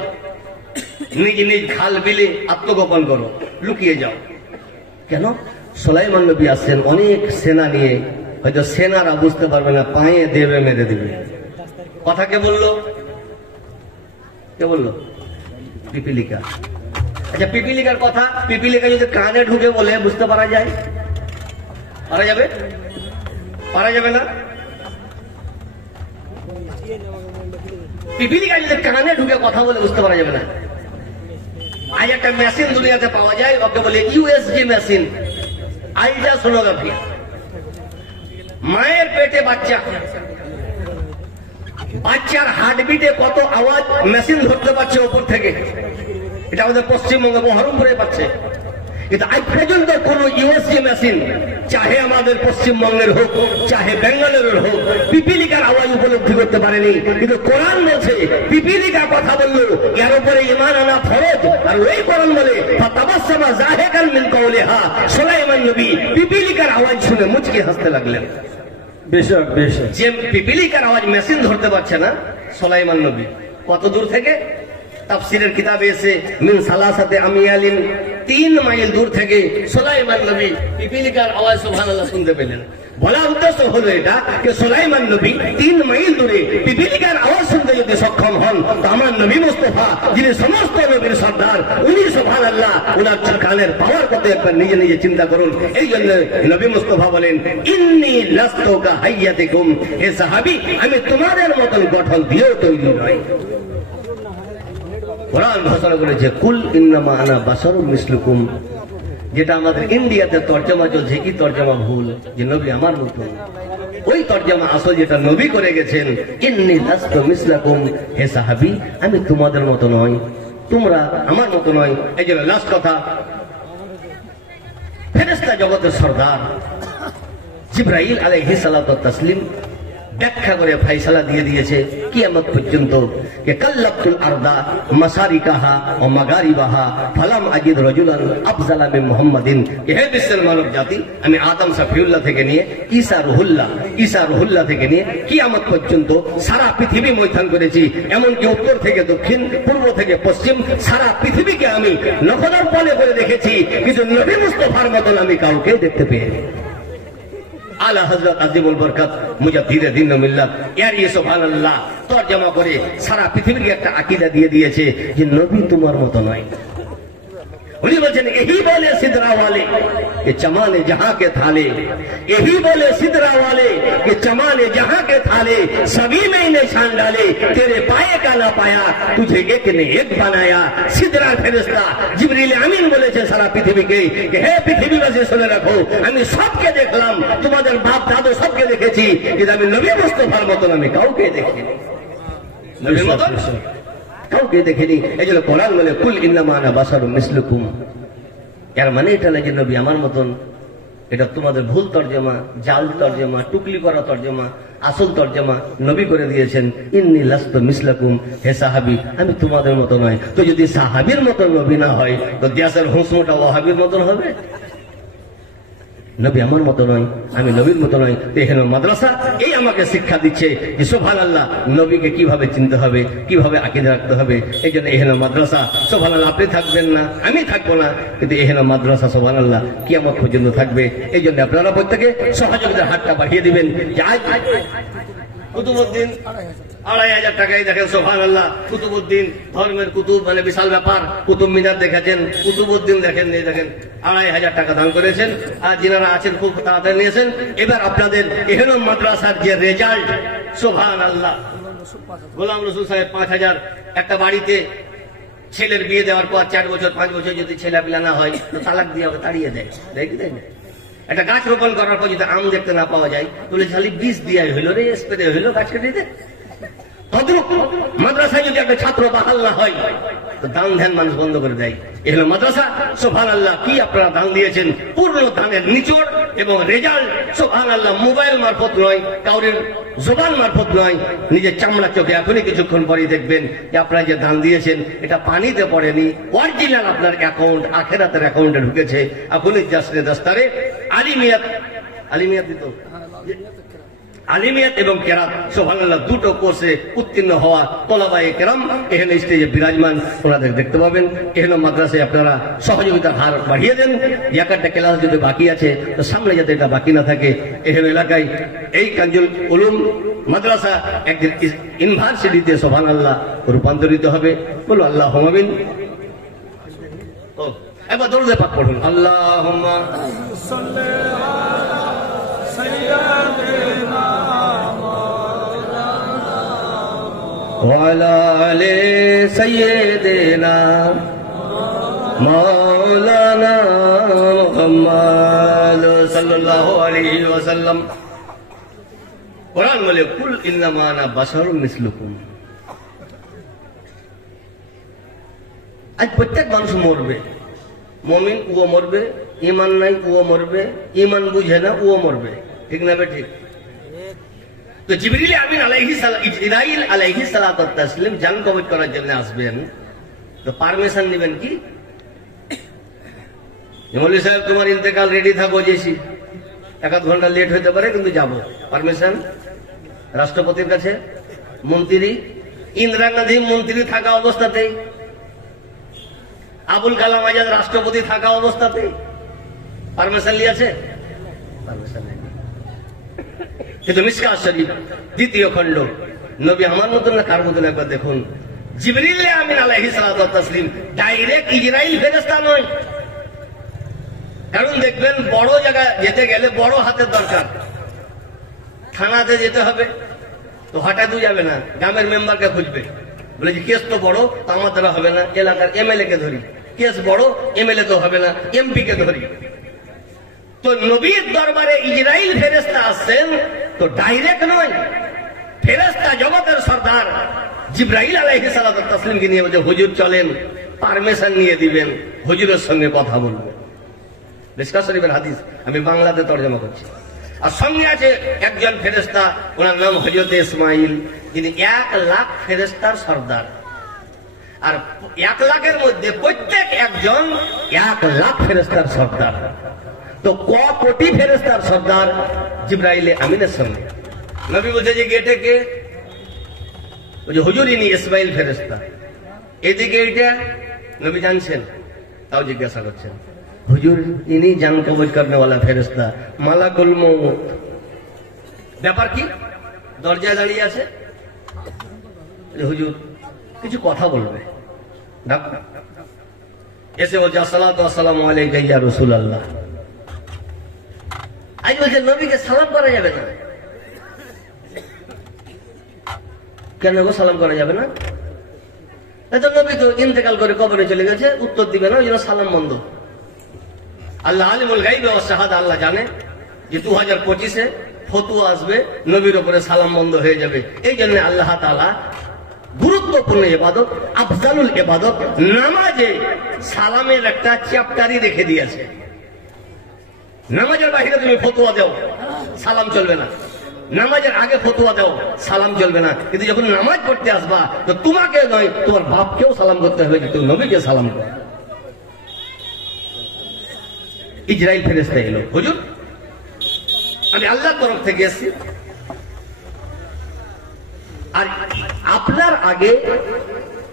নিজ নিজ খাল বিলে আত্মগোপন করো, লুকিয়ে যাও। কেন? সুলাইমান নবী আসছেন অনেক সেনা নিয়ে, হয়তো সেনারা বুঝতে পারবে না, পায়ে দেবে মেরে দেবে। কথা কে বললো? কে বললো? পিপিলিকা। আচ্ছা, পিপিলিকার কথা পিপিলিকা যদি কানে ঢুকে বলে বুঝতে পারা যায়? পারা যাবে? পারা যাবে না? পিপিলিকা যদি কানে ঢুকে কথা বলে বুঝতে পারা যাবে না? আজ একটা মেশিন দুনিয়াতে পাওয়া যায়, ওকে বলে ইউএসজি মেশিন, আল্ট্রাসোনোগ্রাফি। মায়ের পেটে বাচ্চা, বাচ্চার হার্টবিটে কত আওয়াজ মেশিন ধরতে পারছে ওপর থেকে। এটা আমাদের পশ্চিমবঙ্গে বহরমপুরে পাচ্ছে। কিন্তু আজ পর্যন্ত কোন ইউএসজি মেশিন, চাহে আমাদের পশ্চিমবঙ্গের হোক চাহে বেঙ্গালুরুর হোক, পিপিলিকার আওয়াজ উপলব্ধি করতে পারেনি। কিন্তু কোরআন বলছে পিপিলিকা কথা বললো, এর উপরে ঈমান আনা ফরজ। আর ওই কোরআন বলে ফাতাবাসসামা যাহিকান মিন কওলিহা। সুলাইমান নবী পিপিলিকার আওয়াজ শুনে মুচকি হাসতে লাগলেন। বেশক বেশক। যে পিপিলিকার আওয়াজ মেশিন ধরতে পারছে না, সুলাইমান নবী কত দূর থেকে? তাফসীরের কিতাবে এসে মিন সালাসাতে আমিয়ালিন, 3 মাইল দূর থেকে সুলাইমান নবী পিপিলিকার আওয়াজ সুবহানাল্লাহ শুনতে পেলেন। বলার উদ্দেশ্য হলো এটা যে সুলাইমান নবী 3 মাইল দূরে পিপিলিকার আওয়াজ শুনতে যদি সক্ষম হন, তো আমার নবী মুস্তাফা যিনি সমস্ত নবীর সর্দার, উনি সুবহানাল্লাহ উনার কানের পাওয়ার কত একবার নিজে নিজে চিন্তা করুন। এই জন্য নবী মুস্তাফা বলেন ইন্নী লাস্তু কা হাইয়াতিকুম, হে সাহাবী আমি তোমাদের মতন গঠন দিয়েও তৈরি নই। কোরআন ঘোষণা করেছে কুল ইন্নামা আনা বাশারুম মিসলুকুম, যেটা আমাদের ইন্ডিয়াতে তর্জমা চলছে, কি তর্জমা ভুল, যে নবী আমার মতো। ওই তর্জমা আসল যেটা নবী করে গেছেন, ইন্নী লাস্তু মিসলাকুম, হে সাহাবী আমি তোমাদের মতো নই, তোমরা আমার মতো নয়। এই জন্য লাস্ট কথা, ফেরেশতা জগতের সর্দার জিবরাইল আলাইহিস সালাতু ওয়াত তাসলিম ব্যাখ্যা করে ফাইসালা দিয়ে দিয়েছে কিয়ামত পর্যন্ত যে কাল্লাতুল আরদা মাসারিকাহা ও মাগারিবাহা ফালাম আজিদ রাজুলান আফজালা মিন মুহাম্মাদিন। হে বিশ্বের মানব জাতি, আমি আদম সাফিউল্লাহ থেকে নিয়ে ঈসা রুহুল্লাহ থেকে নিয়ে কিয়ামত পর্যন্ত সারা পৃথিবী মৈথান করেছি। এমনকি উত্তর থেকে দক্ষিণ, পূর্ব থেকে পশ্চিম, সারা পৃথিবীকে আমি নখদর্পণে করে দেখেছি, কিন্তু নবী মুস্তাফার মতন আমি কাউকে দেখতে পেয়েছি। আলা হযরত আজিমুল বরকত মুজাদ্দিদ দ্বীন ও মিল্লাত এর সুবহানাল্লাহ তরজমা করে সারা পৃথিবীর একটা আকীদা দিয়ে দিয়েছে যে নবী তোমার মতো নয়। उन्हीं वचन यही बोले सिदरा वाले कि चमाने जहां के थाले, यही बोले सिदरा वाले कि चमाने जहां के थाले, सभी में निशान डाले, तेरे पाए का ना पाया, तुझे एक ने एक बनाया। सिदरा फेरिस्ता जिब्रील आमीन বলেছে সারা পৃথিবীকে कि हे পৃথিবীবাসী শুনে রাখো, আমি সবকে দেখলাম, তোমাদের বাপ দাদু সবকে দেখেছি, কিন্তু আমি নবী মুস্তাফার মতন আমি কাউকে দেখিনি। নবীর মতন কাউকে দেখেনি। এই জন্য কোরআন বলে কুল ইন্নামা আনা বাশারুম মিসলুকুম, এর মানে এটা না যে নবী আমার মতন। এটা তোমাদের ভুল তর্জমা, জাল তর্জমা, টুকলি করা তর্জমা। আসল তর্জমা নবী করে দিয়েছেন ইন্নী লাস্তু মিসলাকুম, হে সাহাবী আমি তোমাদের মতো নয়। তো যদি সাহাবীর মতো নবী না হয় তো দেশের হুঁসমোটা ওয়াহাবীর মতন হবে। নবী আমার মতো নয়, আমি নবীর মতো নয়। এখানে মাদ্রাসা এই আমাকে শিক্ষা দিচ্ছে যে সুবহানাল্লাহ নবীকে কিভাবে চিনতে হবে, কিভাবে আকীদা রাখতে হবে। এই জন্য এখানে মাদ্রাসা সুবহানাল্লাহ আপনি থাকবেন না, আমি থাকবো না, কিন্তু এখানে মাদ্রাসা সুবহানাল্লাহ কিয়ামত পর্যন্ত থাকবে। এই জন্য আপনারা প্রত্যেকে সহযোগিতার হাতটা বাড়িয়ে দিবেন। যে আজ কুতুবউদ্দিন ২৫০০ টাকায় দেখেন সুবহানাল্লাহ। কুতুবউদ্দিন ধর্মের কুতুব, মানে বিশাল ব্যাপার। কুতুব মিনার দেখেছেন, কুতুবউদ্দিন দেখেন, এই দেখেন ২৫০০ টাকা দান করেছেন। আর যিনারা আছেন খুব তাড়াতাড়ি নিয়েছেন। এবার আপনাদের এহেন মাদ্রাসার যে রেজাল্ট সুবহানাল্লাহ, গোলাম রসুল সাহেব ৫০০০। একটা বাড়িতে ছেলের বিয়ে দেওয়ার পর ৪ বছর ৫ বছর যদি ছেলে পিলা না হয় তো তালাক দিয়ে তাড়িয়ে দেয়, দেখি তাই না? একটা গাছ রোপণ করার পর যদি আম দেখতে না পাওয়া যায় তাহলে খালি বীজ দিয়ে হইলো রে, স্প্রে হইলো, গাছ কেটে দেয়। মাদ্রাসায় যদি একটা ছাত্র বাহাল না হয় তো দান ধ্যান মানুষ বন্ধ করে দেয়। এগুলো মাদ্রাসা সুবহানাল্লাহ কি আপনারা দান দিয়েছেন, পূর্ণ দানের নিচড় এবং রেজাল্ট সুবহানাল্লাহ। মোবাইল মারফত নয়, কাউরের জবান মারফত নয়, নিজের চামড়া চোখে এখনই কিছুক্ষণ পরে দেখবেন যে আপনারা যে দান দিয়েছেন এটা পানিতে পড়েনি, অরিজিনাল আপনার অ্যাকাউন্ট আখেরাতের অ্যাকাউন্টে ঢুকেছে। এখনই জাসরে দস্তারে আলিমিয়াত দিত, আলিমিয়াত এবং কেরাত সুবহানাল্লাহ দুটো কোর্সে উত্তীর্ণ হওয়া তোলাবায়ে কেরাম এখানে স্টেজে বিরাজমান, ওনাদের দেখতে পাবেন। এখানে মাদ্রাসায় আপনারা সহযোগিতার হার বাড়িয়ে দেন। একটা ক্লাস যদি বাকি আছে তো সামনে যাতে এটা বাকি না থাকে। এখানে এলাকায় এই কাঞ্জুল উলুম মাদ্রাসা একদিন ইউনিভার্সিটিতে সুবহানাল্লাহ রূপান্তরিত হবে। বলো আল্লাহুম্মা আমিন। একবার দরুদ পাক পড়ুন, আল্লাহুম্মা সাল্লি আলা সাইয়্যিদিনা ওয়ালা আলি সাইয়্যিদিনা মাওলানা মুহাম্মদ সাল্লাল্লাহু আলাইহি ওয়াসাল্লাম। কোরআন বলে কুল ইন্নামা আনা বাশারুম মিসলুকুম। আজ প্রত্যেক মানুষ মরবে, মুমিন ও মরবে, ঈমান নাই ও মরবে, ঈমান বুঝে না ও মরবে, ঠিক না? ঠিক। তো জিবরিল আমিন ইসরাইল আলাইহিস সালাতু ওয়াত তাসলিম জান কবজ করার জন্য আসবেন, তো পারমিশন নেবেন কি? মৌলভী সাহেব তোমার ইন্তেকাল রেডি থাকো, যেছি ১ ঘন্টা লেট হতে পারে কিন্তু যাবো। পারমিশন রাষ্ট্রপতির কাছে, মন্ত্রী ইন্দিরা গান্ধী মন্ত্রী থাকা অবস্থাতেই, আবুল কালাম আজাদ রাষ্ট্রপতি থাকা অবস্থাতেই পারমিশন নিয়েছে? পারমিশন নেই। কিন্তু মিশকাত শরীফ ২য় খণ্ড, নবী আমার মতন না কার মতন একবার দেখুন। জিবরিল আমিন আলাইহিস সালাতু ওয়াত তাসলিম ডাইরেক্ট ইসরাইল ফেরেশতা নয়। কারণ দেখবেন বড় জায়গা যেতে গেলে বড় হাতের দরকার। থানাতে যেতে হবে তো হঠাৎ যাবে না, গ্রামের মেম্বারকে খুঁজবে, বলে যে কেস তো বড়, তো আমার দ্বারা হবে না, এলাকার এমএলএ কে ধরি। কেস বড়, এমএলএ তো হবে না, এমপি কে ধরি। তো নবীর দরবারে ইসরাইল ফেরেশতা আসছেন তো ডাইরেক্ট নয়, ফেরেশতা জগতের সর্দার জিবরাইল আলাইহিস সালাতু ওয়াত তাসলিমকে নিয়ে বলছে হুজুর চলেন, পারমিশন নিয়ে দিবেন, হুজুরের সঙ্গে কথা বলবেন। মিশকাত শরীফের হাদিস আমি বাংলাতে তরজমা করছি। আর সঙ্গে আছে একজন ফেরেশতা, ওনার নাম হযরত ইসমাইল, যিনি ১,০০,০০০ ফেরেশতার সর্দার। আর ১,০০,০০০-এর মধ্যে প্রত্যেক একজন ১,০০,০০০ ফেরেশতার সর্দার। তো কোটি ফেরেশতার সর্দার জিবরাইল আমিনের সঙ্গে। নবী বলছে যে গেটে কে? বলছে হুজুর ইনি ইসমাইল ফেরেশতা। এদিকে এইটা নবী জানছেন, তাও জিজ্ঞাসা করছেন হুজুর ইনি জান কবজ করনে वाला ফেরেশতা মালাকুল মউত। ব্যাপার কি? দরজায় দাঁড়িয়ে আছে, হুজুর কিছু কথা বলবে। এসে বলছে আসসালাতু ওয়াসসালামু আলাইকা ইয়া রাসূলুল্লাহ। আজ বলছে নবীকে সালাম করা যাবে না। কেন গো সালাম করা যাবে না? এত নবী তো ইন্তেকাল করে কবরে চলে গেছে, উত্তর দিবে না, ওই জন্য সালাম বন্ধ। আল্লাহ আলিমুল গায়ব ওয়াস শাহাদা, আল্লাহ জানে যে 2025-এ ফতোয়া আসবে, নবীর উপরে সালাম বন্ধ হয়ে যাবে। এই জন্য আল্লাহ তাআলা গুরুত্বপূর্ণ ইবাদত, আফজালুল ইবাদত নামাজে সালামের একটা চ্যাপ্টারই রেখে দিয়েছে। নামাজের বাইরে তুমি ফতোয়া দাও, সালাম চলবে না। নামাজের আগে ফতোয়া দাও, সালাম চলবে না। কিন্তু যখন নামাজ পড়তে আসবা, তো তোমাকে নয়, তোমার বাপকেও সালাম করতে হবে, কিন্তু নবীকে সালাম করো। ইজরাইল ফেরেশতা এলো, হুজুর আমি আল্লাহর তরফ থেকে এসেছি, আর আপনার আগে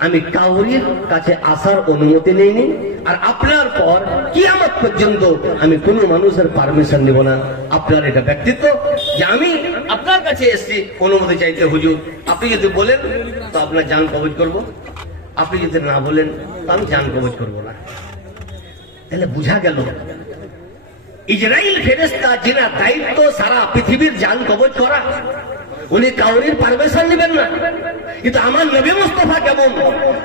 আমি কাউরির কাছে আসার অনুমতি নেইনি, আর আপনার পর কিয়ামত পর্যন্ত আমি কোনো মানুষের পারমিশন নিব না। আপনার এটা ব্যক্তিত্ব যে আমি আপনার কাছে এসেছি অনুমতি চাইতে। হুজুর আপনি যদি বলেন তো আপনার জান কবজ করব, আপনি যদি না বলেন তো আমি জান কবজ করব না। তাহলে বুঝা গেল ইজরাইল ফেরেশতা যিনি দায়িত্ব সারা পৃথিবীর জান কবজ করা, উনি কাউরির পারমিশন নেবেন না। কিন্তু আমার নবী মুস্তাফা কেমন,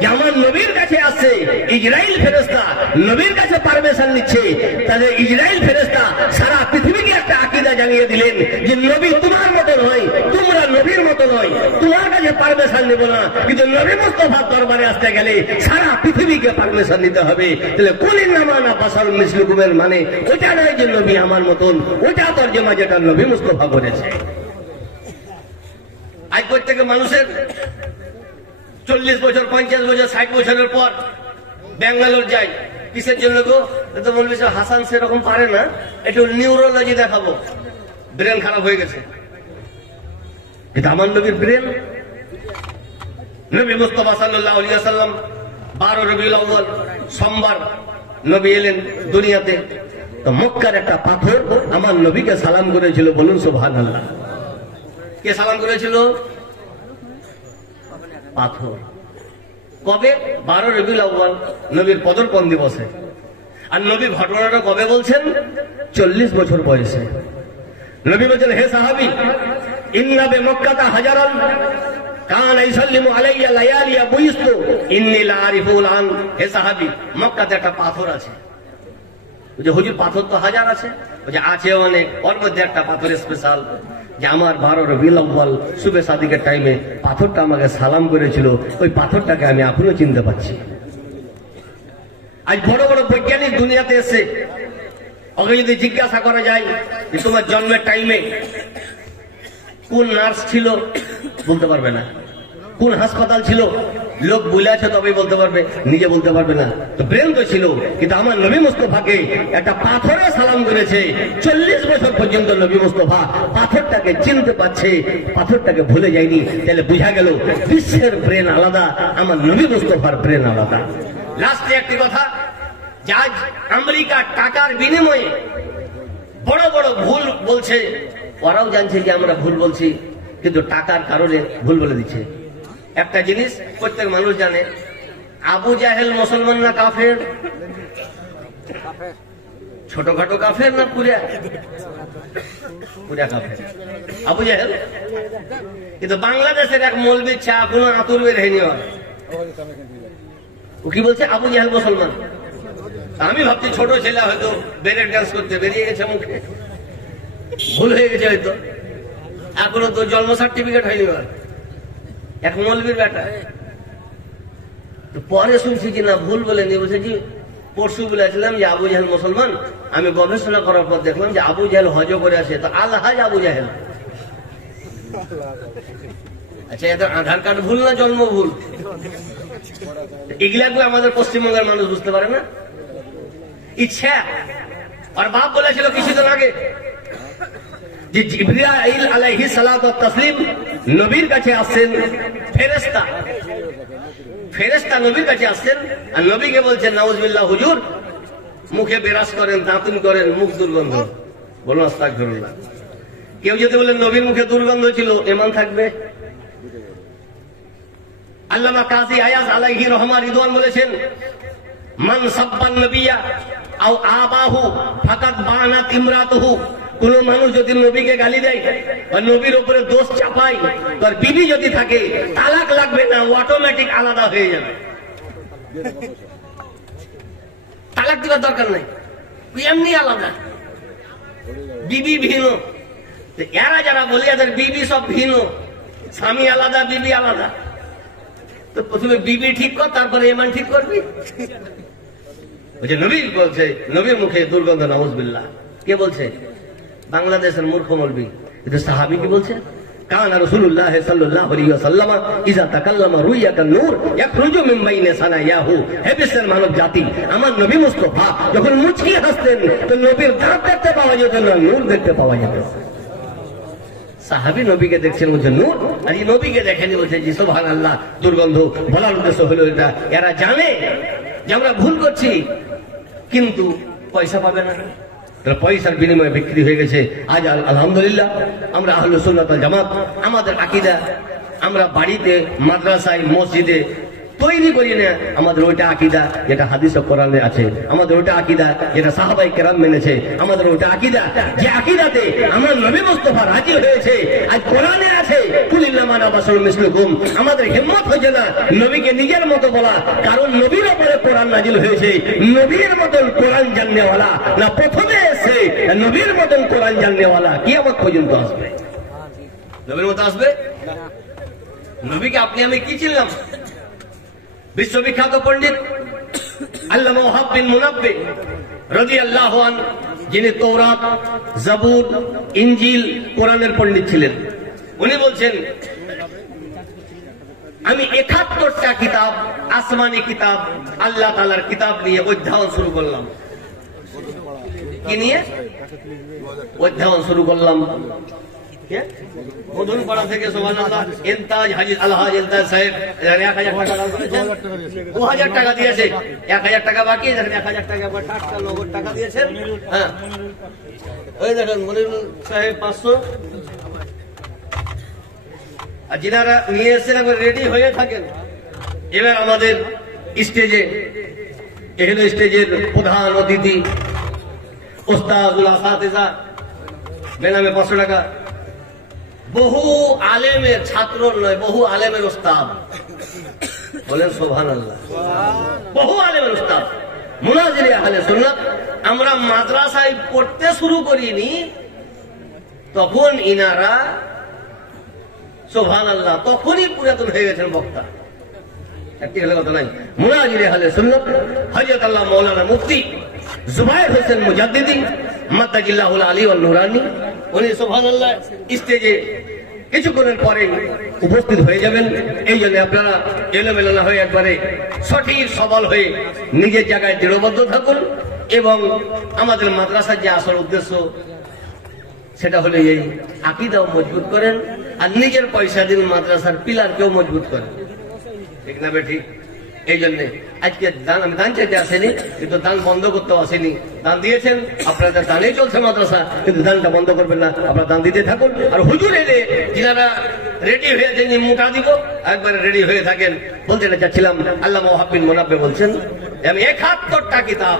যে আমার নবীর কাছে আসছে, ইজরাইল ফেরেশতা নবীর কাছে পারমিশন নিচ্ছে। তাহলে ইজরাইল ফেরেশতা সারা পৃথিবীকে একটা আকীদা জানিয়ে দিলেন যে নবী তোমার মতো নয়, তোমরা নবীর মতো নয়, তোমার কাছে পারমিশন নেব না। কিন্তু নবী মুস্তাফার দরবারে আসতে গেলে সারা পৃথিবীকে পারমিশন নিতে হবে। তাহলে কুলিন নামানা বাশারুন মিসলুকুমের মানে ওটা নয় যে নবী আমার মতন, ওটা তরজমা যেটা নবী মুস্তাফা করেছে। আজ প্রত্যেক মানুষের 40 বছর, 50 বছর, 60 বছরের পর ব্যাঙ্গালোর যায়। কিসের জন্য গো? তো বলবে হাসান সেরকম পারে না, একটু নিউরোলজি দেখাবো, ব্রেন খারাপ হয়ে গেছে। কিন্তু আমার নবীর ব্রেন, নবী মুস্তাফা সাল্লাল্লাহু আলাইহি ওয়াসাল্লাম 12 রবিউল আউয়াল সোমবার নবী এলেন দুনিয়াতে। তো মক্কার একটা পাথর আমার নবীকে সালাম করেছিল, বলুন সুবহানাল্লাহ। কে সালাম করেছিল? পাথর। কবে? 12 রবিউল আউয়াল, নবীর পদর্পণ দিবসে। আর নবী ঘটনাটা কবে বলছেন? 40 বছর বয়সে। নবী বলছেন, হে সাহাবী, ইন্না বে মক্কাতা হাজারান কানা ইসাল্লিমু আলাইয়া লায়ালিয়া বুইস্তু ইন্নী লা আরিফুল আন। হে সাহাবী, মক্কাতে একটা পাথর আছে। যে হুজুর পাথর তো হাজার আছে, যে আছে অনেক, ওর মধ্যে একটা পাথর স্পেশাল, যে আমার 12 রবিউল আউয়াল শুবে সাদিকের টাইমে পাথরটা আমাকে সালাম করেছিল, ওই পাথরটাকে আমি এখনো চিনতে পারছি। আজ বড় বড় বৈজ্ঞানিক দুনিয়াতে এসে ওকে যদি জিজ্ঞাসা করা যায় যে তোমার জন্মের টাইমে কোন নার্স ছিল, বলতে পারবে না। কোন হাসপাতাল ছিল, লোক বলে আছে তবেই বলতে পারবে, নিজে বলতে পারবে না। তো ব্রেন তো ছিল, কিন্তু আমার নবী মুস্তাফাকে একটা পাথরে সালাম করেছে। 40 বছর পর্যন্ত নবী মুস্তাফা পাথরটাকে চিনতে পারছে, পাথরটাকে ভুলে যায়নি। তাহলে বুঝা গেল বিশ্বের ব্রেন আলাদা, আমার নবী মুস্তাফার ব্রেন আলাদা। লাস্টে একটি কথা, যে আজ আমেরিকা টাকার বিনিময়ে বড় বড় ভুল বলছে, ওরাও জানছে যে আমরা ভুল বলছি, কিন্তু টাকার কারণে ভুল বলে দিচ্ছে। একটা জিনিস প্রত্যেক মানুষ জানে, আবু জাহেল মুসলমান না কাফের? ছোটখাটো কাফের না পুরা? পুরা কাফের আবু জাহেল। কিন্তু বাংলাদেশের এক মৌলবীর চা কোনো আতুর বের হয়নি। ও কি বলছে? আবু জাহেল মুসলমান। আমি ভাবছি ছোট ছেলে হয়তো ব্রেক ডান্স করতে বেরিয়ে গেছে মুখে, ভুল হয়ে গেছে হয়তো, এখনো তো জন্ম সার্টিফিকেট হয়নি। এক মৌলবীর বেটা। তো পরে শুনছি কি না ভুল বলেনি, বলছে যে পরশু বলেছিলাম যে আবু জাহেল মুসলমান, আমি গবেষণা করার পর দেখলাম যে আবু জাহেল হজ করে আসে, তো আল হাজ আবু জাহেল। আচ্ছা, এত আধার কার্ড ভুল না জন্ম ভুল? এগুলা আমাদের পশ্চিমবঙ্গের মানুষ বুঝতে পারে না। ইচ্ছা আর বাপ বলেছিল কিছুদিন আগে যে জিবরাইল আলাইহিস সালাতু ওয়াত তাসলিম নবীর কাছে আসছেন, ফেরেশতা ফেরেশতা নবীর কাছে আসছেন, আর নবীকে বলছেন নাউজুবিল্লাহ হুজুর মুখে বিরাজ করেন, দাঁতুন করেন, মুখ দুর্গন্ধ। বলুন আস্তাগফিরুল্লাহ। কেউ যদি বলেন নবীর মুখে দুর্গন্ধ ছিল, ইমান থাকবে? আল্লামা কাজী আয়াজ আলাইহি রহমা রিদওয়ান বলেছেন, মান সাব্বান নবিয়্যা আও আবাহু ফাকাদ বানাত ইমরাতুহু। কোন মানুষ যদি নবীকে গালি দেয় বা নবীর উপরে দোষ চাপায়, তার বিবি যদি থাকে, তালাক লাগবে না, অটোমেটিক আলাদা হয়ে যাবে। তালাক দেওয়ার দরকার নাই, এমনি আলাদা, বিবি ভিন্ন। এরা যারা বলে এদের বিবি সব ভিন্ন, স্বামী আলাদা বিবি আলাদা, তো প্রথমে বিবি ঠিক কর, তারপরে ইমান ঠিক করবি। নবীর বলছে নবীর মুখে দুর্গন্ধ, নাউযুবিল্লাহ। কে বলছে? বাংলাদেশের মূর্খ মৌলবি। কিন্তু সাহাবী কি বলছে? কানা রাসূলুল্লাহ সাল্লাল্লাহু আলাইহি ওয়াসাল্লাম ইযা তাকাল্লামা রুইয়া কান-নূর ইয়াখরুজু মিন বাইনি সানায়াহু। হে বিশ্বের মানব জাতি, আমার নবী মুস্তাফা যখন মুচকি হাসতেন তো নবীর দাঁত দেখতে পাওয়া যেত না, নূর দেখতে পাওয়া যেত। সাহাবী নবীকে দেখছেন, বলছে নূর, আর এই নবীকে দেখেনি, বলছে জি সুবহানাল্লাহ। দুর্গন্ধ বলার উদ্দেশ্য হলো এটা, এরা জানে যে আমরা ভুল করছি, কিন্তু পয়সা পাবে না, পয়সার বিনিময়ে বিক্রি হয়ে গেছে। আজ আলহামদুলিল্লাহ আমরা আহলে সুন্নাত ওয়াল জামাত, আমাদের আকীদা আমরা বাড়িতে, মাদ্রাসায়, মসজিদে তৈরি করি না। আমাদের ওইটা আকীদা যেটা হাদিস ও কোরআনে আছে, আমাদের ওইটা আকীদা যেটা সাহাবায়ে কেরাম মেনেছে, আমাদের ওইটা আকীদা যে আকীদাতে আমার নবী মুস্তাফা রাজি হয়েছে। আজ কোরআনে আছে কুলিল্লামা নাবাসুল মিসলুকুম। আমাদের হিম্মত হচ্ছে না নবীকে নিজের মতো বলা, কারণ নবীর উপরে কোরআন নাজিল হয়েছে। নবীর মতন কোরআন জাননেওয়ালা না প্রথমে এসে নবীর মতন কোরআন জাননেওয়ালা কিয়ামত পর্যন্ত আসবে? নবীর মতো আসবে? নবীকে আপনি আমি কি চিনলাম? বিশ্ববিখ্যাত পণ্ডিত আল্লামা ওয়াহাব বিন মুনাব্বি রাদিয়াল্লাহু আনহু, যিনি তাওরাত, জাবুর, ইনজিল, কোরআনের পণ্ডিত ছিলেন, উনি বলছেন, আমি ৭১টা কিতাব, আসমানি কিতাব, আল্লাহ তাআলার কিতাব নিয়ে অধ্যয়ন শুরু করলাম। কি নিয়ে অধ্যয়ন শুরু করলাম? মধুরপাড়া থেকে সুবহানাল্লাহ ইনতাজ হাজি আলহাজ ইনতাজ সাহেব ১,০০০ টাকা দান করেছেন, ২,০০০ টাকা দিয়েছে, ১,০০০ টাকা বাকি, ১,০০০ টাকা আবার টাটকা নগদ টাকা দিয়েছেন। হ্যাঁ, ওই দেখেন মনিরুল সাহেব ৫০০। আর যিনারা নিয়ে এসেছেন একবার রেডি হয়ে থাকেন। এবার আমাদের স্টেজে, এখানে স্টেজের প্রধান অতিথি ওস্তাদুল আসাতিজা, বেনামে ৫০০ টাকা। বহু আলেমের ছাত্র নয়, বহু আলেমের ওস্তাদ, বলেন সুবহানাল্লাহ। বহু আলেমের ওস্তাদ, মুনাজিরে আহলে সুন্নাত। আমরা মাদ্রাসায় পড়তে শুরু করিনি তখন ইনারা সুবহানাল্লাহ তখনই পুরাতন হয়ে গেছেন বক্তা। একটি হলে কথা নাই। মুনাজিরে আহলে সুন্নাত হযরত আল্লাহ মাওলানা মুফতি জুবায়ের হোসেন মুজাদ্দিদি মাদ্দাজিল্লাহুল আলী ওয়ান নুরানি, উনি সুবহানাল্লাহ স্টেজে কিছুক্ষণের পরে উপস্থিত হয়ে যাবেন। এই জন্য আপনারা এলোমেলো না হয়ে একবারে সঠিক সবল হয়ে নিজের জায়গায় দৃঢ়বদ্ধ থাকুন। এবং আমাদের মাদ্রাসার যে আসল উদ্দেশ্য সেটা হলো এই আকীদাও মজবুত করেন, আর নিজের পয়সা দিন মাদ্রাসার পিলারকেও মজবুত করেন। ঠিক না ঠিক? এই জন্য আজকে দান, আমি দান চাইতে আসেনি, কিন্তু দান বন্ধ করতে আসেনি। দান দিয়েছেন, আপনাদের দানেই চলছে মাদ্রাসা, কিন্তু দানটা বন্ধ করবেন না, আপনারা দান দিতে থাকুন। আর হুজুর এলে যারা রেডি হয়েছেন যে মোটা দিব, একবারে রেডি হয়ে থাকেন। বলতে চাচ্ছিলাম আল্লামা ওয়াহাব বিন মুনাব্বি বলছেন, আমি ৭১টা কিতাব